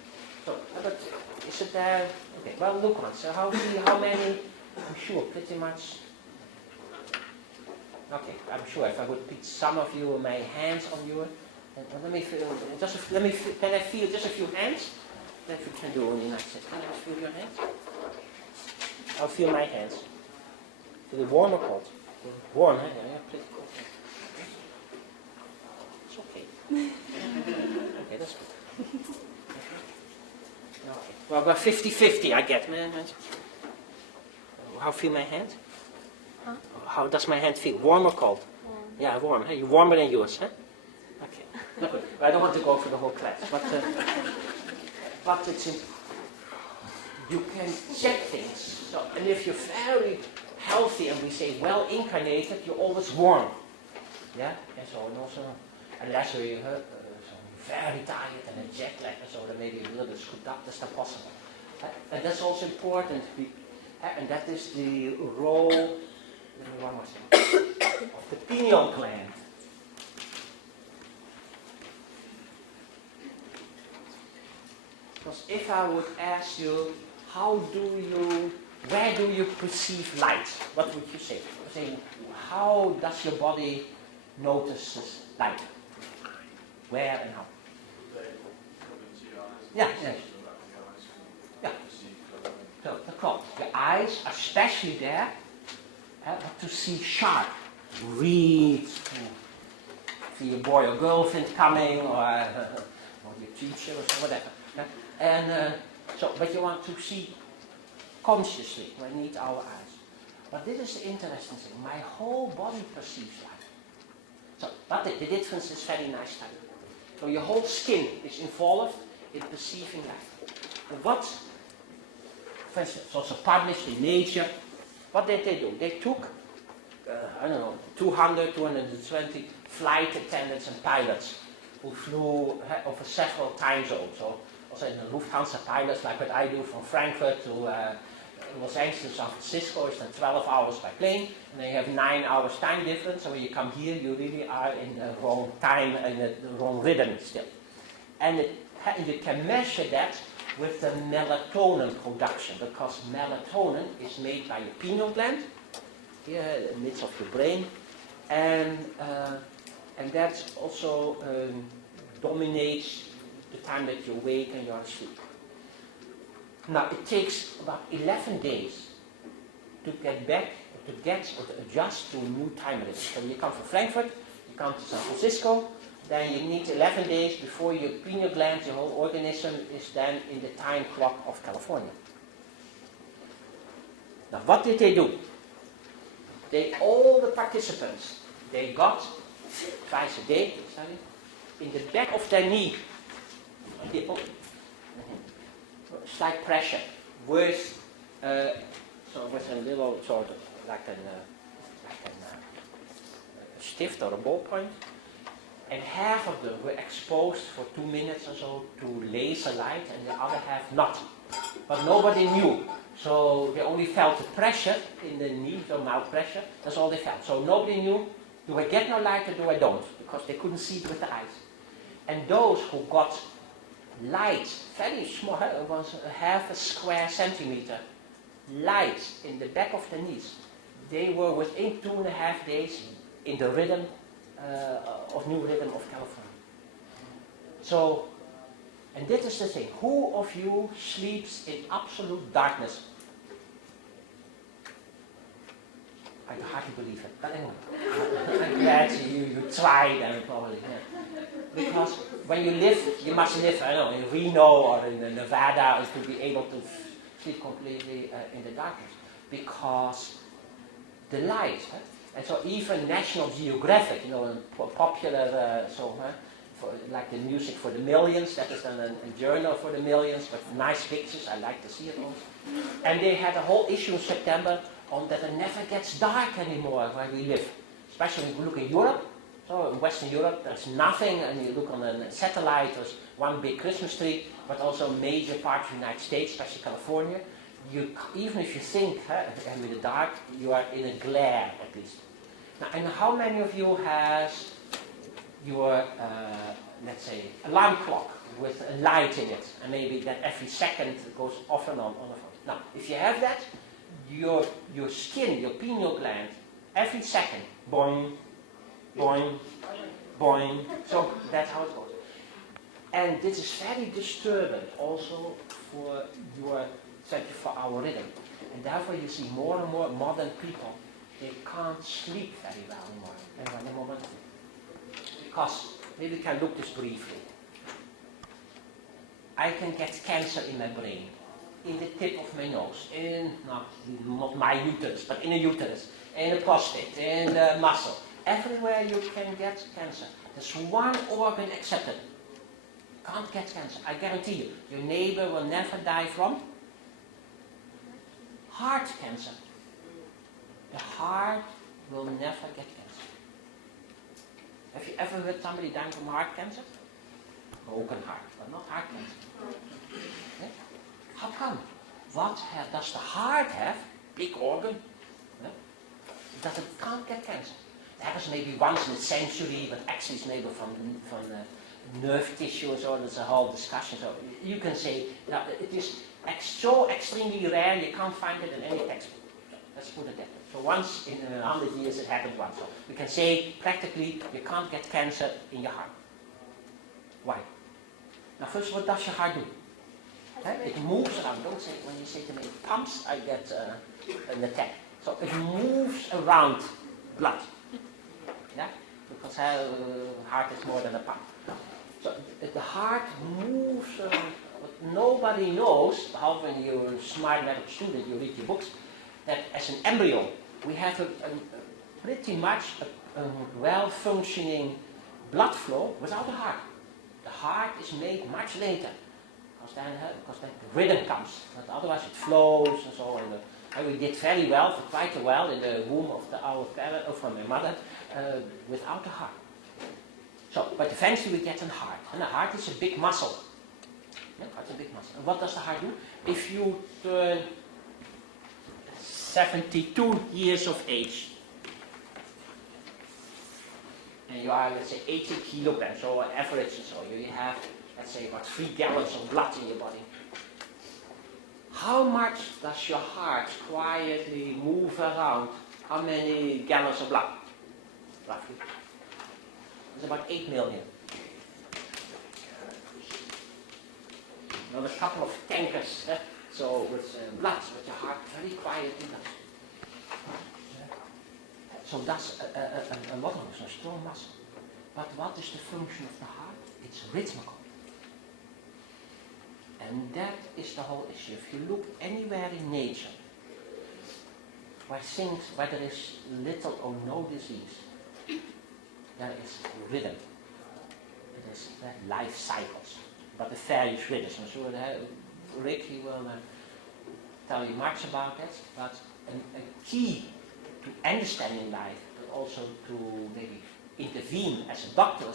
So, but is it there? Okay, well, look on. So how many? I'm sure pretty much. Okay, I'm sure if I would put some of you, my hands on you, let me feel. Can I feel just a few hands? That we can do only nice. Can I feel your hands? I'll feel my hands. Feel it warm or cold? Warm, huh? Yeah, pretty cold. It's okay. Okay, that's good. Okay. Well, about 50-50 I get. How feel my hand? Huh? How does my hand feel? Warm or cold? Warm. Yeah, warm. Huh? You're warmer than yours, huh? Okay. Not good. I don't want to go for the whole class, but it's you can check things. So, and if you're very healthy and we say well incarnated, you're always warm. Yeah, and so and also unless you're very tired and a jet lag, so then maybe a little bit screwed up. That's not possible. And that's also important. And that is the role. Let me one more thing. Of the pineal gland. Because if I would ask you, where do you perceive light? What would you say? Say, how does your body notice light? Where and how? Yeah, yes. Yeah. So the eyes are especially there to see sharp, read, see a boy or girl coming, or your teacher or whatever. And but you want to see consciously. We need our eyes. But this is the interesting thing. My whole body perceives light. So, but the difference is very nice study. So your whole skin is involved in perceiving light. And what, for instance, it's also published in Nature. What did they do? They took, 220 flight attendants and pilots who flew over several time zones. So also in the Lufthansa pilots, like what I do from Frankfurt to Los Angeles, San Francisco, is then 12 hours by plane, and then you have 9 hours time difference. So when you come here, you really are in the wrong time and the wrong rhythm still. And you can measure that with the melatonin production, because melatonin is made by your pineal gland, here in the midst of your brain, and that also dominates the time that you're awake and you're asleep. Now it takes about 11 days to get back, or to adjust to a new time rhythm. So you come from Frankfurt, you come to San Francisco, then you need 11 days before your pineal gland, your whole organism, is then in the time clock of California. Now what did they do? All the participants, they got twice a day, in the back of their knee, slight pressure with with a little sort of like a stift or a ballpoint, and half of them were exposed for 2 minutes or so to laser light, and the other half not. But nobody knew, so they only felt the pressure in the knee, so mild pressure. That's all they felt. So nobody knew, do I get no light or do I don't? Because they couldn't see it with the eyes. And those who got light, very small, it was half a square centimeter, light in the back of the knees, they were within 2.5 days in the rhythm new rhythm of California. So, and this is the thing, who of you sleeps in absolute darkness? I can hardly believe it, but anyway, I'm glad you tried and probably, yeah. Because when you live, you must live, I don't know, in Reno or in Nevada to be able to sleep completely in the darkness. Because the light, and so even National Geographic, a popular, for, like the music for the millions, that is then a journal for the millions, with nice pictures, I like to see it also. And they had a whole issue in September on that it never gets dark anymore where we live. Especially when you look in Europe. So in Western Europe, there's nothing, and you look on a satellite, there's one big Christmas tree, but also major parts of the United States, especially California. Even if you think in the dark, you are in a glare at least. Now, and how many of you has your, let's say, alarm clock with a light in it, and maybe that every second goes off and on and on. Now, if you have that, your skin, your pineal gland, every second, boing, boing, boing. So that's how it goes. And this is very disturbing also for your 24-hour rhythm. And therefore you see more and more modern people, they can't sleep very well anymore. Because, maybe we can look this briefly. I can get cancer in my brain, in the tip of my nose, not my uterus, but in a uterus, in a prostate, in the muscle. Everywhere you can get cancer. There's one organ accepted. Can't get cancer. I guarantee you, your neighbor will never die from heart cancer. The heart will never get cancer. Have you ever heard somebody dying from heart cancer? Broken heart, but not heart cancer. Yeah? How come? What does the heart have? Big organ. Yeah? That it can't get cancer. It happens maybe once in a century, but actually it's maybe from nerve tissue, so there's a whole discussion. So you can say that it is so extremely rare, you can't find it in any textbook. Let's put it that way. So once in 100 years it happened once. So we can say practically you can't get cancer in your heart. Why? Now first, what does your heart do? It moves around. Don't say, when you say to me, it pumps, I get an attack. So it moves around blood. Yeah? Because heart is more than a pump. So the heart moves around. What nobody knows, how when you're a smart medical student, you read your books, that as an embryo, we have pretty much a well-functioning blood flow without a heart. The heart is made much later. Because then the rhythm comes, but otherwise it flows and so on. And we did very well, for quite a while, in the womb of my mother, without a heart. So, but eventually we get a heart, and the heart is a big muscle. Yeah, it's a big muscle. And what does the heart do? If you turn 72 years of age, and you are, let's say, 80 kilograms, so on average, so you have, let's say, about 3 gallons of blood in your body. How much does your heart quietly move around? How many gallons of blood? Roughly. It's about 8 million. Now a couple of tankers, so with blood, but your heart very quietly does. So that's a lot of it, a strong muscle. But what is the function of the heart? It's rhythmical. And that is the whole issue. If you look anywhere in nature, where there is little or no disease, there is rhythm. It is life cycles, but the various rhythms. I'm sure Ricky will tell you much about that, but a key to understanding life, but also to maybe intervene as a doctor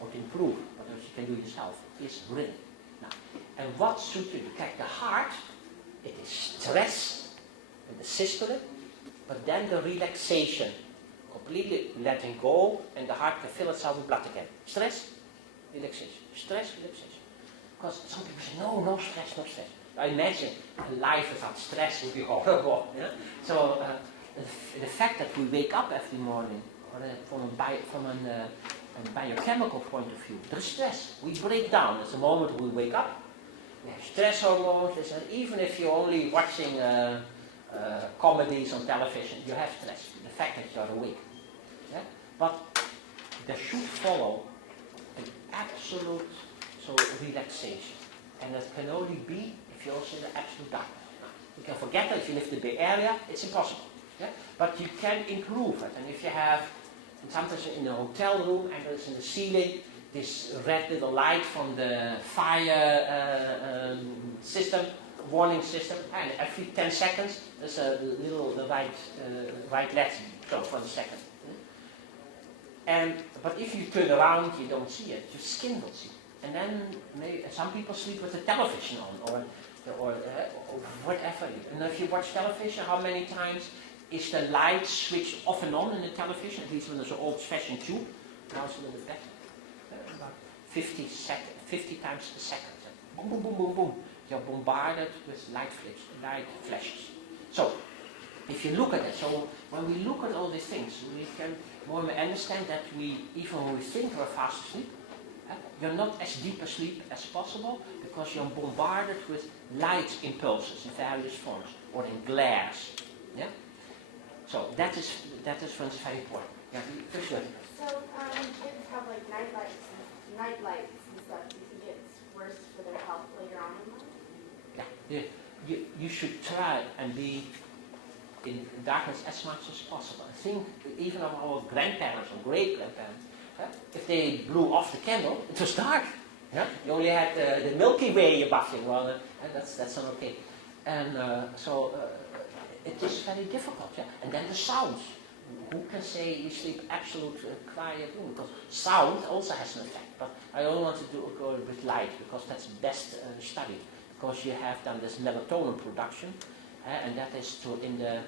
or to improve, what else you can do yourself, is rhythm. Now, and what should you detect? The heart, it is stress and the systole, but then the relaxation, completely letting go, and the heart can fill itself with blood again. Stress, relaxation. Stress, relaxation. Because some people say, no stress, no stress. I imagine a life without stress would be horrible. Yeah? So the fact that we wake up every morning, or from a biochemical point of view, there is stress. We break down. It's the moment we wake up. We have stress hormones. Even if you're only watching comedies on television, you have stress. The fact that you're awake. Yeah? But there should follow an absolute relaxation. And that can only be if you're also in the absolute darkness. You can forget that if you live in the Bay Area, it's impossible. Yeah? But you can improve it. And if you have, sometimes in a hotel room, and there's in the ceiling this red little light from the fire system, warning system, and every 10 seconds there's a little white LED show for the second. But if you turn around, you don't see it. Your skin will see it. And then maybe some people sleep with the television on, or whatever. And if you watch television, how many times is the light switched off and on in the television? At least when there's an old-fashioned tube. Now it's a little bit better. About 50 times a second. Boom, boom, boom, boom, boom. You're bombarded with light flashes. So, if you look at it, so when we look at all these things, we can more understand that even when we think we're fast asleep, you're not as deep asleep as possible because you're bombarded with light impulses in various forms or in glares. Yeah? So that is for instance very important. Yeah, for sure. So kids have like night lights and stuff. Do you think it's worse for their health later on in life? Yeah. You should try and be in darkness as much as possible. I think even of our grandparents or great-grandparents, if they blew off the candle, it was dark. Yeah? You only had the Milky Way above you. Well, that's not okay. And so it is very difficult. Yeah? And then the sounds. Who can say you sleep absolute quiet room? Because sound also has an effect. But I don't want to go with light because that's best studied. Because you have done this melatonin production, and that is in the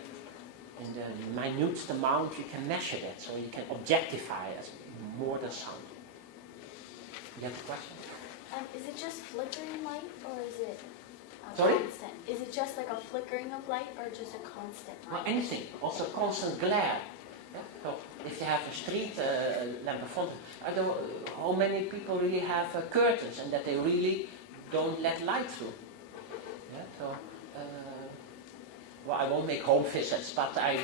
minute amount you can measure that, so you can objectify it as more than sound. You have a question? Is it just flickering light or is it Sorry? constant? Is it just like a flickering of light or just a constant Well, light? anything. Also constant glare. Yeah? So if you have a street lamp in front, I don't know how many people really have curtains and that they really don't let light through. Yeah? So, well, I won't make home visits, but I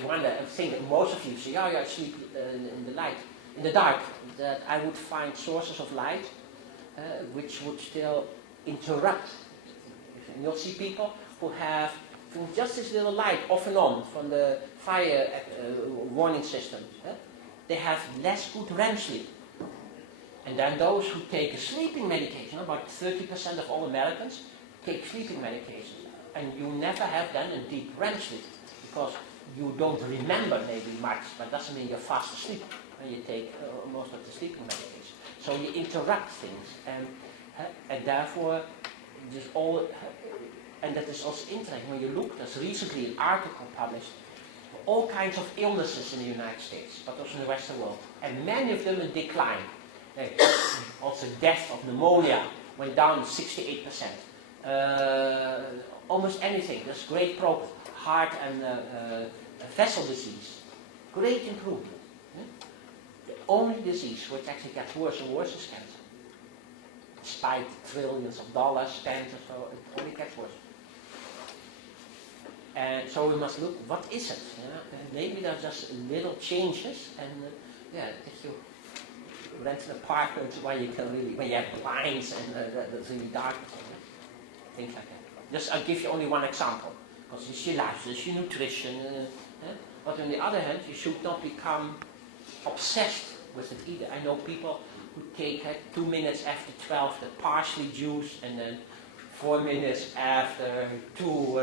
think that most of you say, yeah, I sleep in the light, in the dark, that I would find sources of light which would still interrupt. And you'll see people who have from just this little light off and on from the fire warning system. They have less good REM sleep. And then those who take a sleeping medication, about 30% of all Americans take sleeping medication. And you never have then a deep REM sleep because you don't remember maybe much, but doesn't mean you're fast asleep when you take most of the sleeping medication. So you interrupt things, and therefore just all, and that is also interesting when you look. There's recently an article published, all kinds of illnesses in the United States, but also in the Western world, and many of them in decline. Also, death of pneumonia went down 68%. Almost anything, there's great progress. Heart and vessel disease, great improvement. The only disease which actually gets worse and worse is cancer. Despite trillions of dollars spent, so it only gets worse. And so we must look, what is it? And maybe there are just little changes, and if you rent an apartment where you can really, when you have blinds and it's really dark, things like that. Just I'll give you only one example, because it's your life, it's your nutrition. But on the other hand, you should not become obsessed with it either. I know people who take 2 minutes after 12 the parsley juice, and then 4 minutes after 2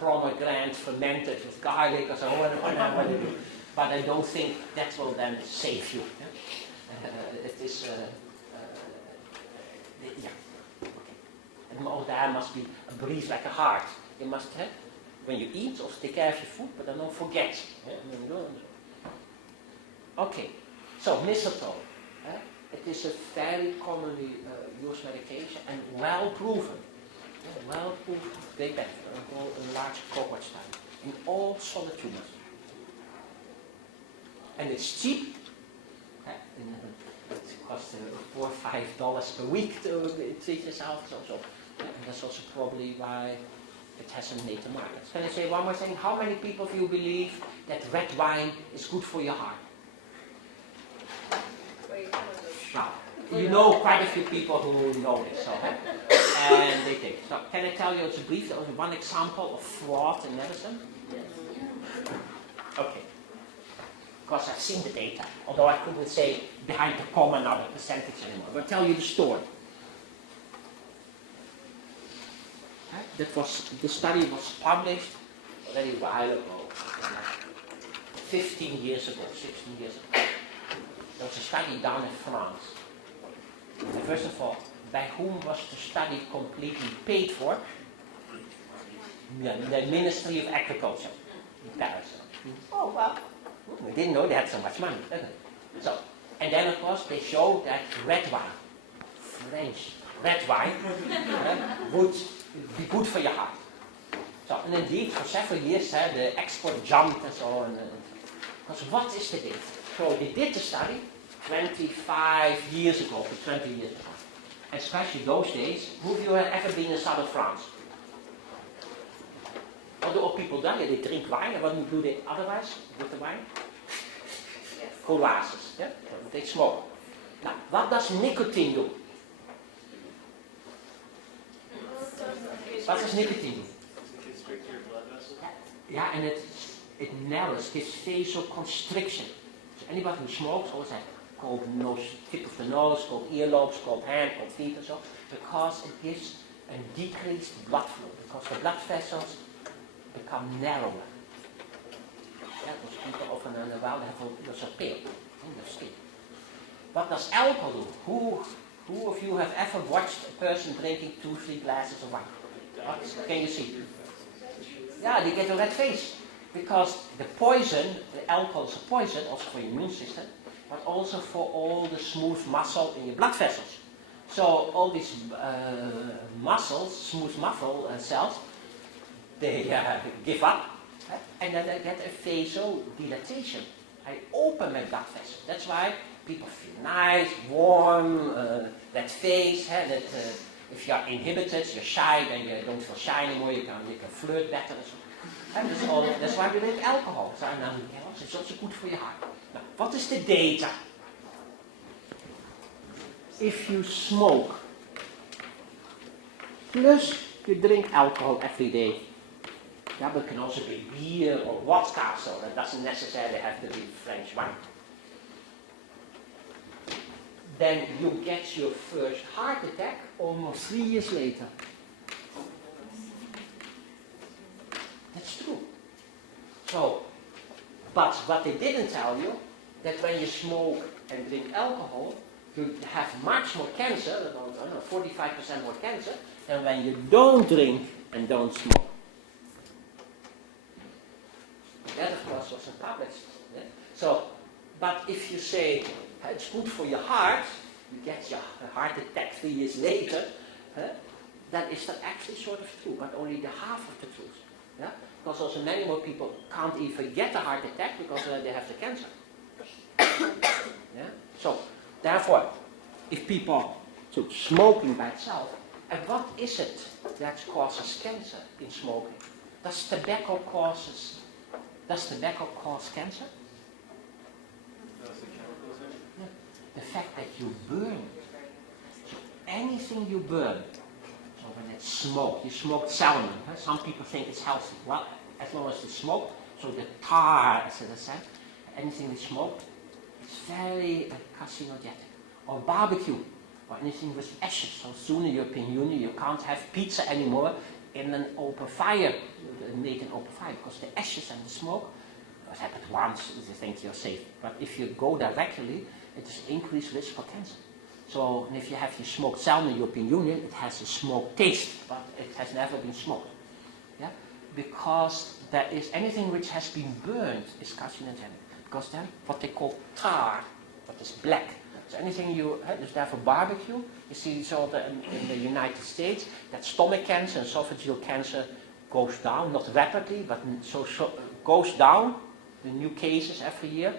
pomegranate fermented with garlic or so on. But I don't think that will then save you. It is, And there must be a breathe like a heart. You must have, when you eat, also take care of your food, but then don't forget. Okay, so mistletoe. It is a very commonly used medication and well proven. Well proven, great benefit, a large cohort study in all solid tumors. And it's cheap. It costs $4 or $5 per week to treat yourself. And that's also probably why it hasn't made the market. Can I say one more thing? How many people of you believe that red wine is good for your heart? Now, you know quite a few people who know this, and they take. So, can I tell you it's a brief? There was one example of fraud in medicine. Okay. Because I've seen the data, although I couldn't say behind the comma now the percentage anymore. I'll tell you the story. The study was published already a while ago, 15 years ago, 16 years ago. There was a study down in France. And first of all, by whom was the study completely paid for? The Ministry of Agriculture in Paris. Oh, well. We didn't know they had so much money, didn't they? So, and then of course they showed that red wine, French red wine, would be good for your heart. So, and indeed for several years the export jumped and so on. Because what is the date? So they did the study 25 years ago, for 20 years ago. Especially those days, who of you have ever been in southern France? What do all people do? They drink wine, and what do they otherwise with the wine? Yes. Glasses, yeah? They smoke. Now, what does nicotine do? What does nicotine do? It constricts your blood vessels? Yeah, and it narrows, gives vasoconstriction. So anybody who smokes always has cold nose, tip of the nose, cold earlobes, cold hand, cold feet and so, because it gives a decreased blood flow, because the blood vessels become narrower. Yeah, because people often in the wild have also pale in their skin. What does alcohol do? Who of you have ever watched a person drinking 2-3 glasses of wine? What can you see? Yeah, they get a red face. Because the poison, the alcohol is a poison, also for your immune system, but also for all the smooth muscle in your blood vessels. So all these muscles, smooth muscle cells, they give up, and then I get a vasodilatation. I open my blood vessel. That's why people feel nice, warm, that face, that if you're inhibited, you're shy, then you don't feel shy anymore, you can flirt better. And that's why we drink alcohol. So it's also good for your heart. Now, what is the data? If you smoke, plus you drink alcohol every day, yeah, but it can also be beer or vodka, so that doesn't necessarily have to be French wine. Then you get your first heart attack almost 3 years later. That's true. So, but what they didn't tell you, that when you smoke and drink alcohol, you have much more cancer, about, I don't know, 45% more cancer, than when you don't drink and don't smoke. That, of course, was in tablets. Yeah? So, but if you say it's good for your heart, you get your heart attack 3 years later, that is that actually sort of true, but only the half of the truth. Yeah? Because also many more people can't even get a heart attack because they have the cancer. Yeah? So, therefore, if people took smoking by itself, and what is it that causes cancer in smoking? Does tobacco cause cancer? Yeah. The fact that you burn. So anything you burn, so when it's smoked, you smoked salmon. Huh? Some people think it's healthy. Well, as long as it's smoked, so the tar, as I said, anything that's smoked, it's very carcinogenic. Or barbecue, or anything with ashes. So soon in the European Union you can't have pizza anymore in an open fire, made in open fire, because the ashes and the smoke, it happens once, you think you're safe. But if you go directly, it is increased risk for cancer. So if you have your smoked salmon in the European Union, it has a smoked taste, but it has never been smoked. Yeah? Because there is anything which has been burned is carcinogenic. Because then what they call tar, what is black. So anything you, dus therefore barbecue, you see so in the United States, that stomach cancer and esophageal cancer goes down, not rapidly, but so goes down, the new cases every year,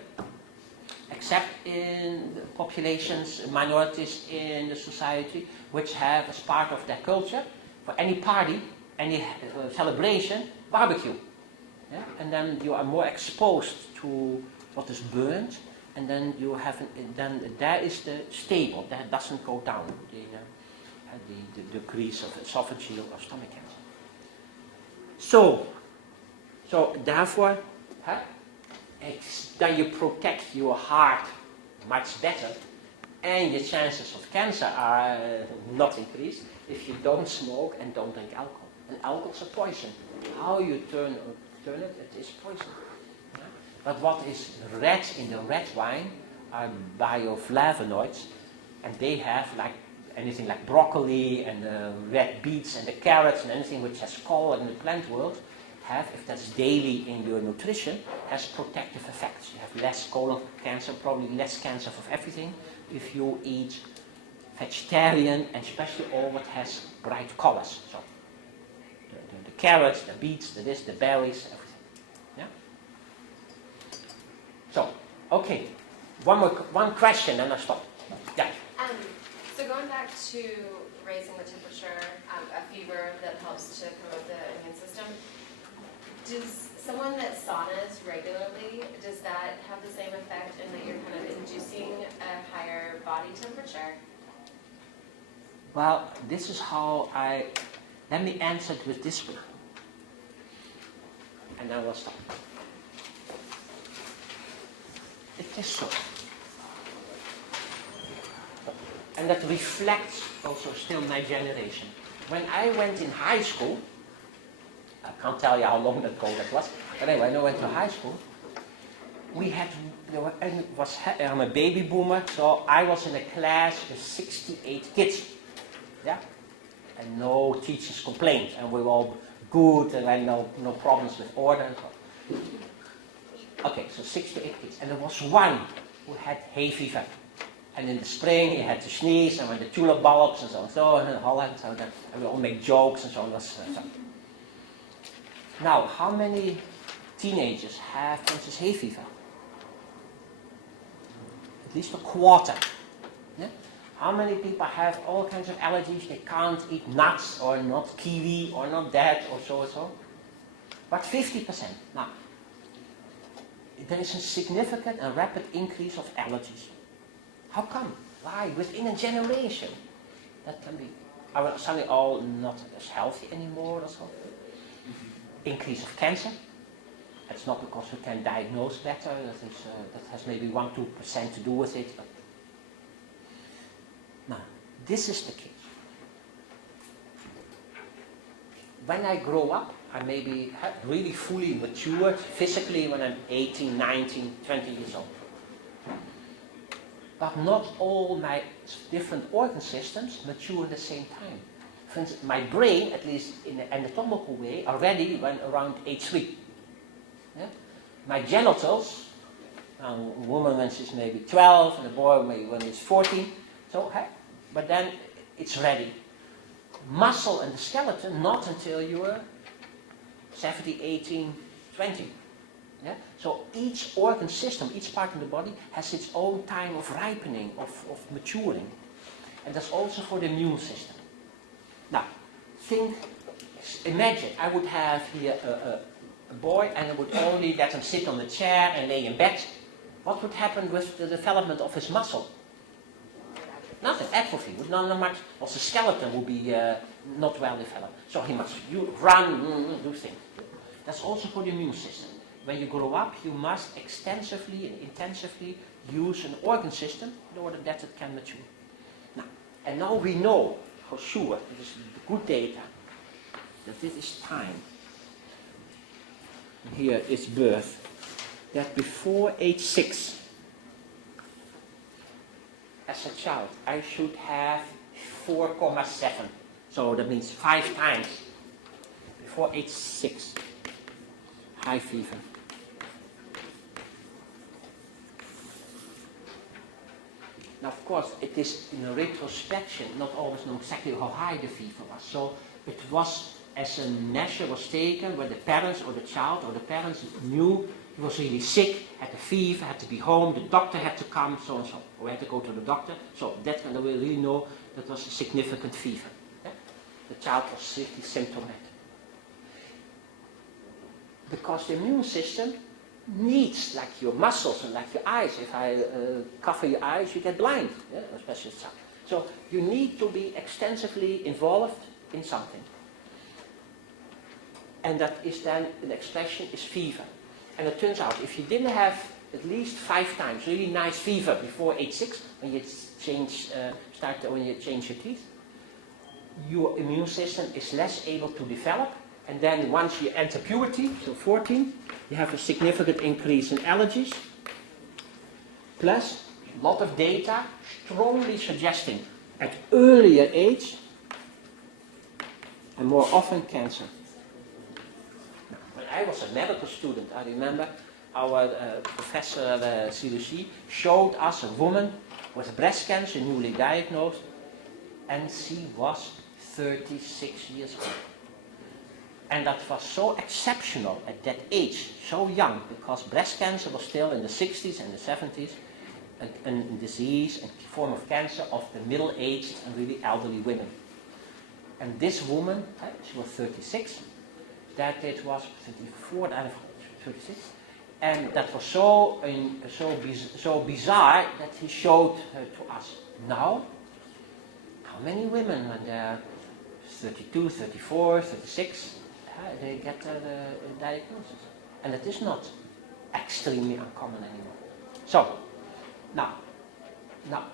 except in the populations, minorities in the society, which have as part of their culture, for any party, any celebration, barbecue. Yeah? And then you are more exposed to what is burned, and then you have, then there is the stable, that doesn't go down, the decrease of esophageal or stomach cancer. So therefore, then you protect your heart much better, and your chances of cancer are not increased if you don't smoke and don't drink alcohol. And alcohol is a poison. How you turn it, it is poison. Yeah? But what is red in the red wine are bioflavonoids, and they have like anything like broccoli and red beets and the carrots and anything which has color in the plant world have, if that's daily in your nutrition, has protective effects. You have less colon cancer, probably less cancer of everything, if you eat vegetarian, and especially all what has bright colors. So the carrots, the beets, the this, the berries, everything. Yeah. So okay, one question, and I stop. Yeah. So going back to raising the temperature, a fever that helps to promote the immune system. Does someone that saunas regularly, does that have the same effect in that you're kind of inducing a higher body temperature? Well, this is how let me answer it with this one. And then we'll stop. It is so. And that reflects also still my generation. When I went in high school, I can't tell you how long ago that was, but anyway, when I went to high school, I'm a baby boomer, so I was in a class with 68 kids. Yeah? And no teachers complained, and we were all good, and I had no problems with order and so on. Okay, so 68 kids, and there was one who had hay fever. And in the spring he had to sneeze, and when the tulip bulbs and so on in Holland, so that we all make jokes and so on. So. Now, how many teenagers have, for instance, hay fever? At least a quarter. Yeah? How many people have all kinds of allergies? They can't eat nuts, or not kiwi, or not that, or so and so. But 50%. Now, there is a significant and rapid increase of allergies. How come? Why? Within a generation. That can be. Are we suddenly all not as healthy anymore or so? Increase of cancer. It's not because we can diagnose better. That has maybe 1-2% to do with it. But now, this is the case. When I grow up, I may be really fully matured physically when I'm 18, 19, 20 years old. But not all my different organ systems mature at the same time. For instance, my brain, at least in an anatomical way, already when around age 3. Yeah? My genitals, a woman when she's maybe 12, and a boy maybe when he's 14. So, but then it's ready. Muscle and the skeleton, not until you are 17, 18, 20. Yeah? So each organ system, each part in the body has its own time of ripening, of maturing. And that's also for the immune system. Now, imagine I would have here a boy and I would only let him sit on the chair and lay in bed. What would happen with the development of his muscle? Nothing, atrophy. Not much. Also, the skeleton would be not well developed. So he must run, do things. That's also for the immune system. When you grow up, you must extensively and intensively use an organ system in order that it can mature. Now we know for sure, it is good data, that this is time. Here is birth. That before age 6, as a child, I should have 4,7. So that means 5 times before age 6. High fever. Now, of course, it is in a retrospection, not always know exactly how high the fever was. So it was as a measure was taken where the parents or the child or the parents knew he was really sick, had a fever, had to be home, the doctor had to come, so and so. We had to go to the doctor. So that's when we really know that was a significant fever. Yeah? The child was really symptomatic. Because the immune system needs, like your muscles and like your eyes. If I cover your eyes, you get blind, yeah? Especially as a child. So you need to be extensively involved in something. And that is then, an expression is fever. And it turns out, if you didn't have at least 5 times really nice fever before age 6, when you change your teeth, your immune system is less able to develop. And then once you enter puberty, so 14, you have a significant increase in allergies. Plus, a lot of data strongly suggesting at earlier age and more often cancer. When I was a medical student, I remember our professor Silusi showed us a woman with breast cancer, newly diagnosed, and she was 36 years old. And that was so exceptional at that age, so young, because breast cancer was still in the 60s and the 70s, a disease and form of cancer of the middle-aged and really elderly women. And this woman, she was 36, that it was 34, 36, and that was so bizarre that he showed her to us. Now, how many women when they're 32, 34, 36, they get the diagnosis. And it is not extremely uncommon anymore. So, now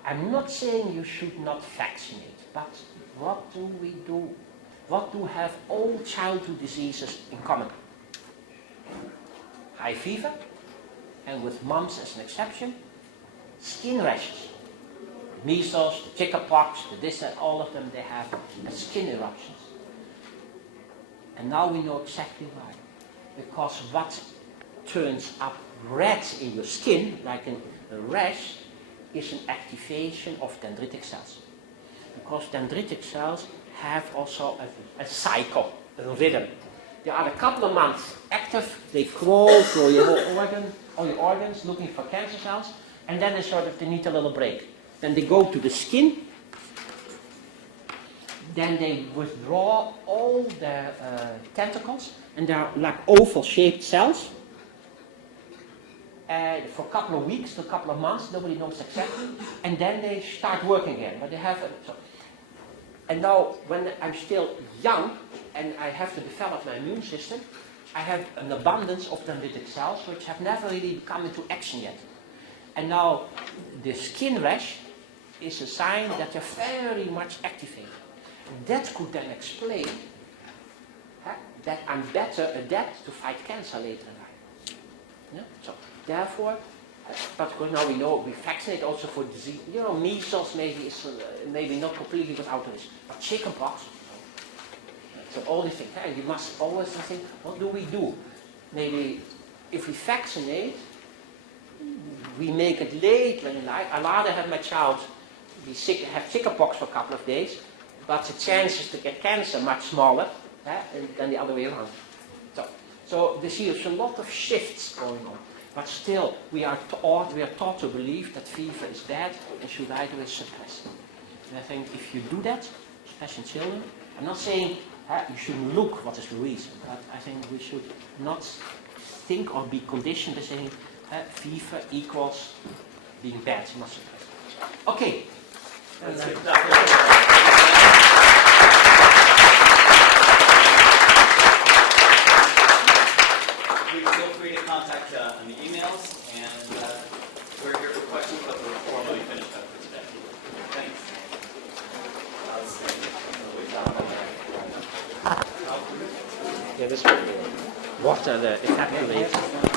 I'm not saying you should not vaccinate, but what do we do? What do have all childhood diseases in common? High fever, and with mumps as an exception, skin rashes. Measles, the chickenpox, this and all of them, they have skin eruptions. And now we know exactly why. Because what turns up red in your skin, like a rash, is an activation of dendritic cells. Because dendritic cells have also a cycle, a rhythm. They are a couple of months active, they crawl through your whole organ, all your organs looking for cancer cells, and then they need a little break. Then they go to the skin, then they withdraw all the tentacles, and they're like oval-shaped cells. For a couple of weeks to a couple of months, nobody knows exactly, and then they start working again. But they have and now, when I'm still young and I have to develop my immune system, I have an abundance of dendritic cells which have never really come into action yet. And now, the skin rash is a sign that they're very much activated. That could then explain that I'm better adapt to fight cancer later in life. Yeah? So, therefore, but of course now we know we vaccinate also for disease. You know, measles maybe is maybe not completely without risk, but chickenpox. So all these things, you must always think, what do we do? Maybe if we vaccinate, we make it late in life. I rather have my child be sick, have chickenpox for a couple of days, but the chances to get cancer much smaller than the other way around. So there's a lot of shifts going on. But still, we are taught to believe that fever is bad and should either suppress. And I think if you do that, especially in children, I'm not saying you shouldn't look what is the reason, but I think we should not think or be conditioned to saying fever equals being bad. You must suppress. Okay. Please feel free to contact on the emails, and we're here for questions, but we're formally finished up for today. Thanks. Yeah, this one. Water the evaporates.